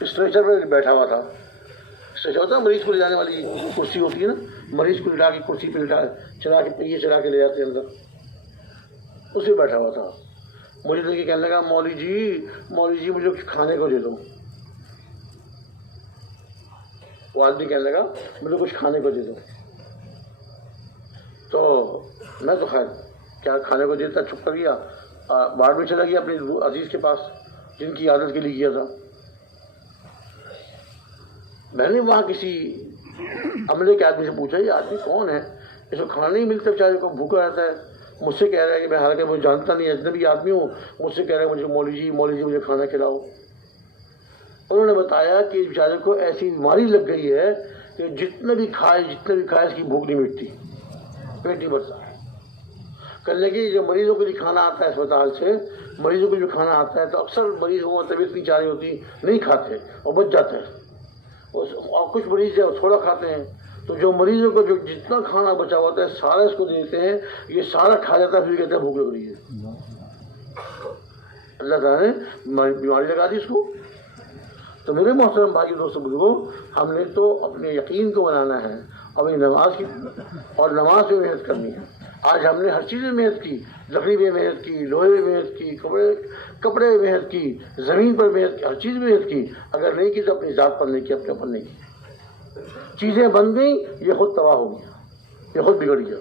اسٹریچر پہ بیٹھا ہوا تھا۔ اسٹریچر ہوتا ہے مریض کو لے جانے والی کرسی ہوتی ہے نا، مریض کو لٹا کے کرسی پہ چلا کے لے جاتے ہیں اندر، اس پہ بیٹھا ہوا تھا۔ مجھے دیکھ کے کہنے لگا، مولوی جی مجھے کچھ کھانے کو دے دو۔ وہ آدمی کہنے لگا مجھے کچھ کھانے کو دے دو، تو میں تو خیر کیا کھانے کو دیتا، چھپ کر گیا، وارڈ میں چلا گیا اپنے عزیز کے پاس جن کی عادت کے لیے گیا تھا۔ میں نے وہاں کسی عملے کے آدمی سے پوچھا یہ آدمی کون ہے، اس کو کھانا نہیں ملتا، بیچارے کو بھوکا رہتا ہے۔ مجھ سے کہہ رہا ہے کہ میں حالانکہ مجھے جانتا نہیں، اجنبی آدمی ہوں، مجھ سے کہہ رہا ہے مجھے مولوی جی مجھے کھانا کھلاؤ۔ انہوں نے بتایا کہ بیچارے کو ایسی بیماری لگ گئی ہے کہ جتنا بھی کھائے اس کی بھوک نہیں مٹتی، پیٹ نہیں بھرتا۔ کرنے کی جو مریضوں کے لیے کھانا آتا ہے اسپتال سے، مریضوں کو جو کھانا آتا ہے تو اکثر مریضوں کو طبیعت نہیں چاہ رہی ہوتی، نہیں کھاتے اور بچ جاتے ہیں، اور کچھ مریض جو تھوڑا کھاتے ہیں، تو جو مریضوں کو جو جتنا کھانا بچا ہوتا ہے سارا اس کو دیتے ہیں، یہ سارا کھا جاتا ہے، پھر کہتے ہیں بھوک لگ رہی ہے۔ اللہ تعالیٰ نے بیماری لگا دی اس کو۔ تو میرے محترم بھائی دوستو بزرگوں، ہم نے تو اپنے یقین کو بنانا ہے، اپنی نماز پہ محنت کرنی ہے۔ آج ہم نے ہر چیز میں محنت کی، لکڑی میں محنت کی، لوہے میں محنت کی، کپڑے میں محنت کی، زمین پر محنت کی، ہر چیز میں محنت کی۔ اگر نہیں کی تو اپنی ذات پر نہیں کی، اپنے پر نہیں کی۔ چیزیں بن گئیں، یہ خود تباہ ہو گیا، یہ خود بگڑ گیا۔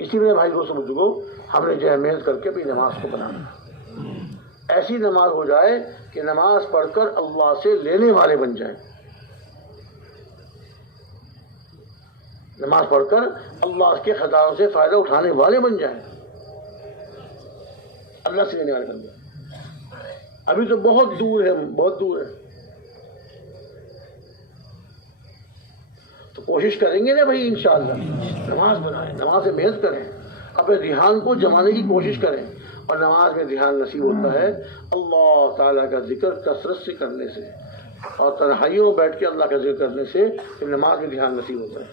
اسی لیے بھائی دوستو بزرگوں، ہم نے جو ہے محنت کر کے اپنی نماز کو بنانا، ایسی نماز ہو جائے کہ نماز پڑھ کر اللہ سے لینے والے بن جائیں، نماز پڑھ کر اللہ کے خطاؤں سے فائدہ اٹھانے والے بن جائیں، اللہ سے لینے والے بن جائیں۔ ابھی تو بہت دور ہے، بہت دور ہے، تو کوشش کریں گے نا بھائی انشاءاللہ، نماز بنائیں، نماز سے محنت کریں، اپنے ذہن کو جمانے کی کوشش کریں، اور نماز میں ذہن نصیب ہوتا ہے اللہ تعالیٰ کا ذکر کثرت سے کرنے سے، اور تنہائیوں میں بیٹھ کے اللہ کا ذکر کرنے سے نماز میں ذہن نصیب ہوتا ہے۔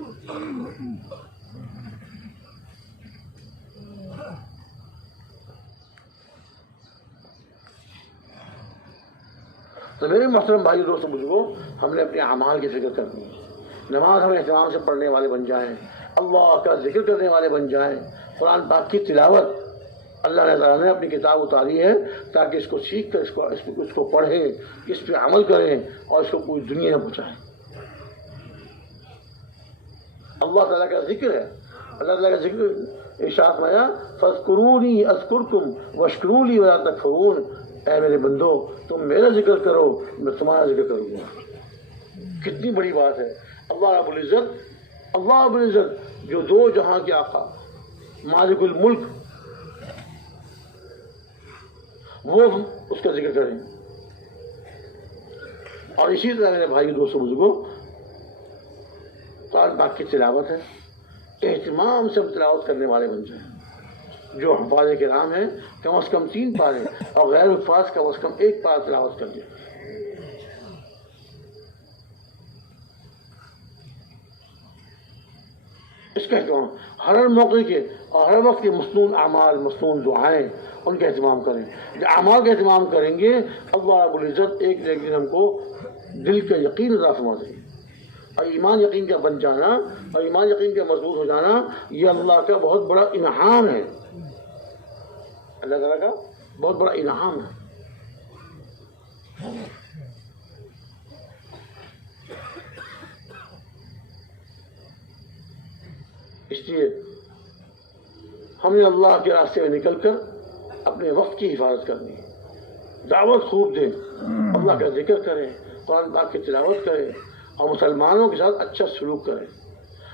تو میرے محترم بھائی دوستو بزرگوں، ہم نے اپنے اعمال کی فکر کرنی ہے، نماز ہم اہتمام سے پڑھنے والے بن جائیں، اللہ کا ذکر کرنے والے بن جائیں، قرآن پاک کی تلاوت، اللہ تعالیٰ نے اپنی کتاب اتاری ہے تاکہ اس کو سیکھ کر اس کو پڑھیں، اس پہ عمل کریں اور اس کو پوری دنیا میں پہنچائیں۔ اللہ تعالیٰ کا ذکر ہے، اللہ تعالیٰ کا ذکر ارشاد فرمایا فاذکرونی اذکرکم واشکروا لی ولا تکفرون، اے میرے بندو تم میرا ذکر کرو میں تمہارا ذکر کروں گا۔ کتنی بڑی بات ہے۔ اللہ رب العزت جو دو جہاں کے آقا، مالک الملک، وہ اس کا ذکر کریں۔ اور اسی طرح میرے بھائی دوستو بزرگوں، قرآن پاک کی تلاوت ہے، اہتمام سے تلاوت کرنے والے بن جائیں۔ جو حفاظ کرام ہیں کم از کم 3 پارے اور غیر حفاظ کم از کم 1 پارہ تلاوت کر دیں۔ اس کا اہتمام ہر موقع کے اور ہر وقت کے مسنون اعمال، مسنون دعائیں، ان کا اہتمام کریں۔ جو اعمال کا اہتمام کریں گے اللہ رب العزت ایک نہ ایک دن ہم کو دل کا یقین عطا فرما دیں گے، اور ایمان یقین کا بن جانا اور ایمان یقین کا مضبوط ہو جانا یہ اللہ کا بہت بڑا انعام ہے، اللہ تعالیٰ کا بہت بڑا انعام ہے۔ اس لیے ہم نے اللہ کے راستے میں نکل کر اپنے وقت کی حفاظت کرنی ہے، دعوت خوب دیں، اللہ کا ذکر کریں، قرآن پاک کی تلاوت کریں اور مسلمانوں کے ساتھ اچھا سلوک کریں۔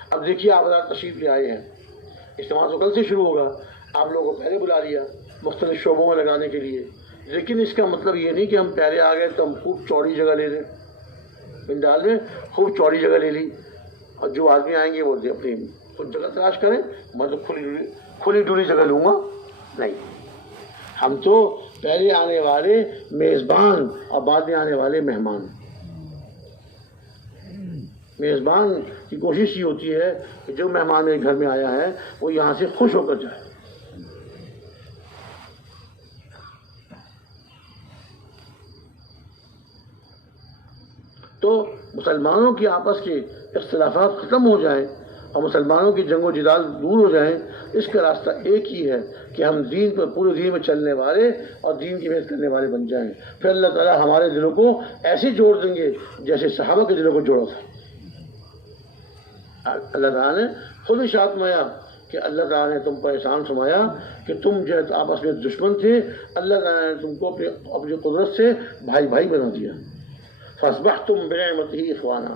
اب دیکھیے آپ حضرات تشریف لے آئے ہیں، اجتماع تو کل سے شروع ہوگا، آپ لوگوں کو پہلے بلا لیا مختلف شعبوں میں لگانے کے لیے، لیکن اس کا مطلب یہ نہیں کہ ہم پہلے آ گئے تو ہم خوب چوڑی جگہ لے لیں، پنڈال میں خوب چوڑی جگہ لے لی اور جو آدمی آئیں گے وہ اپنی خود جگہ تلاش کریں، میں تو کھلی ڈولی جگہ لوں گا نہیں۔ ہم تو پہلے آنے والے میزبان اور بعد میں آنے والے مہمان۔ میزبان کی کوشش یہ ہوتی ہے کہ جو مہمان میرے گھر میں آیا ہے وہ یہاں سے خوش ہو کر جائے۔ تو مسلمانوں کی آپس کے اختلافات ختم ہو جائیں اور مسلمانوں کی جنگ و جدال دور ہو جائیں، اس کا راستہ ایک ہی ہے کہ ہم دین پر پورے دین میں چلنے والے اور دین کی محنت کرنے والے بن جائیں۔ پھر اللہ تعالیٰ ہمارے دلوں کو ایسے جوڑ دیں گے جیسے صحابہ کے دلوں کو جوڑا تھا۔ اللہ تعالیٰ نے خود ارشاد فرمایا کہ اللہ تعالیٰ نے تم پر احسان فرمایا کہ تم جو ہے آپس میں دشمن تھے، اللہ تعالیٰ نے تم کو اپنی قدرت سے بھائی بھائی بنا دیا، فاصبحتم بنعمتہ اخوانا،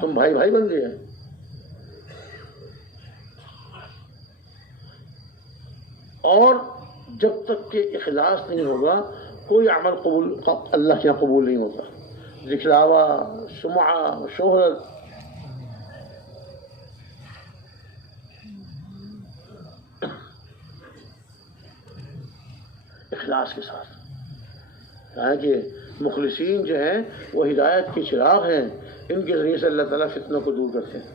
تم بھائی بھائی بن گئے۔ اور جب تک کہ اخلاص نہیں ہوگا کوئی عمل قبول اللہ کے یہاں قبول نہیں ہوتا۔ دکھلاوا، سمعہ، شہرت، اخلاص کے ساتھ، کہ مخلصین جو ہیں وہ ہدایت کے چراغ ہیں، ان کے ذریعے سے اللہ تعالیٰ فتنوں کو دور کرتے ہیں۔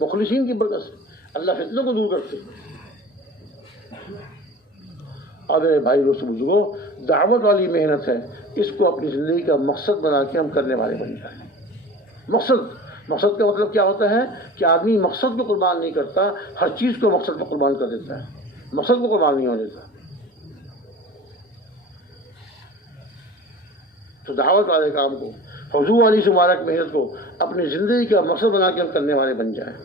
مخلصین کی برکت سے اللہ فتنوں کو دور کرتے ہیں۔ اور میرے بھائی دوست بزرگوں، دعوت والی محنت ہے، اس کو اپنی زندگی کا مقصد بنا کے ہم کرنے والے بن جائیں۔ مقصد کا مطلب کیا ہوتا ہے کہ آدمی مقصد کو قربان نہیں کرتا، ہر چیز کو مقصد کو قربان کر دیتا ہے، مقصد کو قربان نہیں ہو دیتا۔ تو دعوت والے کام کو، حضور والی مبارک محنت کو اپنی زندگی کا مقصد بنا کے ہم کرنے والے بن جائیں۔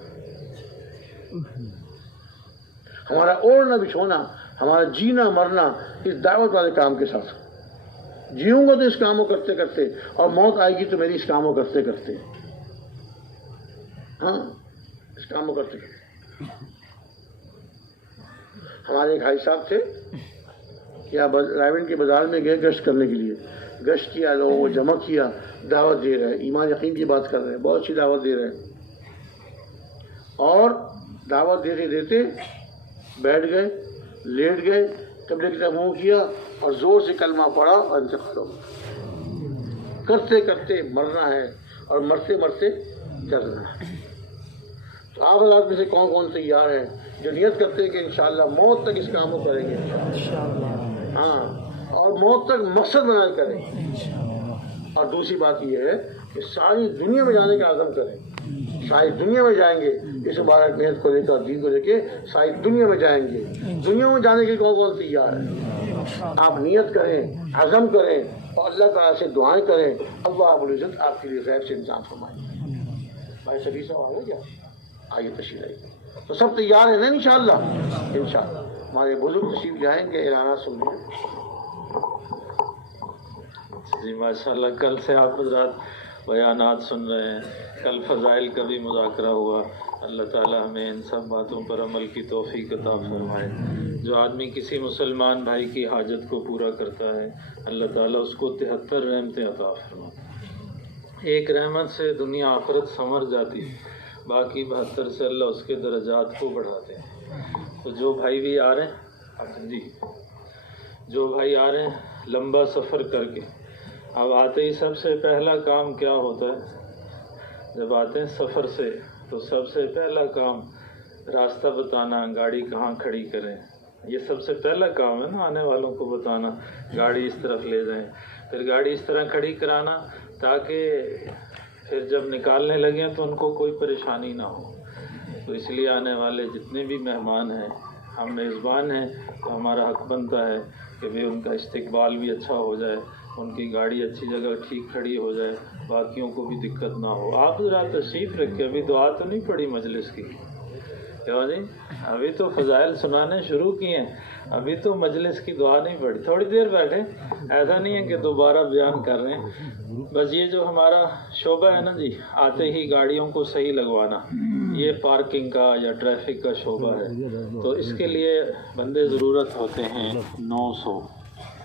ہمارا اوڑھنا بچھونا، ہمارا جینا مرنا اس دعوت والے کام کے ساتھ، جیوں گا تو اس کام کو کرتے کرتے اور موت آئے گی تو میری اس کام کو کرتے کرتے، ہاں اس کام کو کرتے کرتے۔ ہمارے ایک بھائی صاحب تھے، کیا رائے گنج کے بازار میں گئے گشت کرنے کے لیے، گشت کیا، لوگوں کو جمع کیا، دعوت دے رہے ہیں، ایمان یقین کی بات کر رہے ہیں، بہت اچھی دعوت دے رہے ہیں، اور دعوت دیتے دیتے بیٹھ گئے، لیٹ گئے، قبلے کی طرف منہ کیا اور زور سے کلمہ پڑھا اور انتقال ہو گیا۔ کرتے کرتے مرنا ہے اور مرتے مرتے چلنا ہے۔ تو آپ حضرات میں سے کون کون تیار ہیں جو نیت کرتے ہیں کہ انشاءاللہ موت تک اس کام کو کریں گے؟ ہاں، اور موت تک مقصد بنا کے کریں۔ اور دوسری بات یہ ہے کہ ساری دنیا میں جانے کا عزم کریں، ساری دنیا میں جائیں گے، اس مبارک محنت کو لے کر، دین کو لے کے ساری دنیا میں جائیں گے۔ دنیا میں جانے کے کون کون تیار ہے؟ آپ نیت کریں، عزم کریں اور اللہ تعالیٰ سے دعائیں کریں، اللہ رب العزت آپ کے لیے غیب سے انتظام فرمائیں۔ بھائی سبھی صاحب آ گئے کیا؟ آئیے تشریف لائیے۔ تو سب تیار ہیں نا انشاءاللہ؟ انشاءاللہ ہمارے بزرگ تشریف جائیں گے، اعلانات سن لیں۔ جی ماشاءاللہ، کل سے آپ حضرات بیانات سن رہے ہیں، کل فضائل کا بھی مذاکرہ ہوا۔ اللہ تعالی ہمیں ان سب باتوں پر عمل کی توفیق عطا فرمائے۔ جو آدمی کسی مسلمان بھائی کی حاجت کو پورا کرتا ہے، اللہ تعالیٰ اس کو 73 رحمتیں عطا فرمائے۔ ایک رحمت سے دنیا آخرت سنور جاتی ہے، باقی 72 سے اللہ اس کے درجات کو بڑھاتے ہیں۔ تو جو بھائی بھی آ رہے ہیں، جی جو بھائی آ رہے ہیں لمبا سفر کر کے، اب آتے ہی سب سے پہلا کام کیا ہوتا ہے؟ جب آتے ہیں سفر سے تو سب سے پہلا کام راستہ بتانا، گاڑی کہاں کھڑی کریں، یہ سب سے پہلا کام ہے نا، آنے والوں کو بتانا گاڑی اس طرف لے جائیں، پھر گاڑی اس طرح کھڑی کرانا تاکہ پھر جب نکالنے لگیں تو ان کو کوئی پریشانی نہ ہو۔ تو اس لیے آنے والے جتنے بھی مہمان ہیں، ہم میزبان ہیں، تو ہمارا حق بنتا ہے کہ بھی ان کا استقبال بھی اچھا ہو جائے، ان کی گاڑی اچھی جگہ ٹھیک کھڑی ہو جائے، باقیوں کو بھی دقت نہ ہو۔ آپ ذرا تشریف رکھیں، ابھی دعا تو نہیں پڑی مجلس کی، کیوں جی ابھی تو فضائل سنانے شروع کیے ہیں, ابھی تو مجلس کی دعا نہیں پڑھی, تھوڑی دیر بیٹھے, ایسا نہیں ہے کہ دوبارہ بیان کر رہے ہیں. بس یہ جو ہمارا شعبہ ہے نا جی, آتے ہی گاڑیوں کو صحیح لگوانا, یہ پارکنگ کا یا ٹریفک کا شعبہ ہے, تو اس کے لیے بندے ضرورت ہوتے ہیں 900.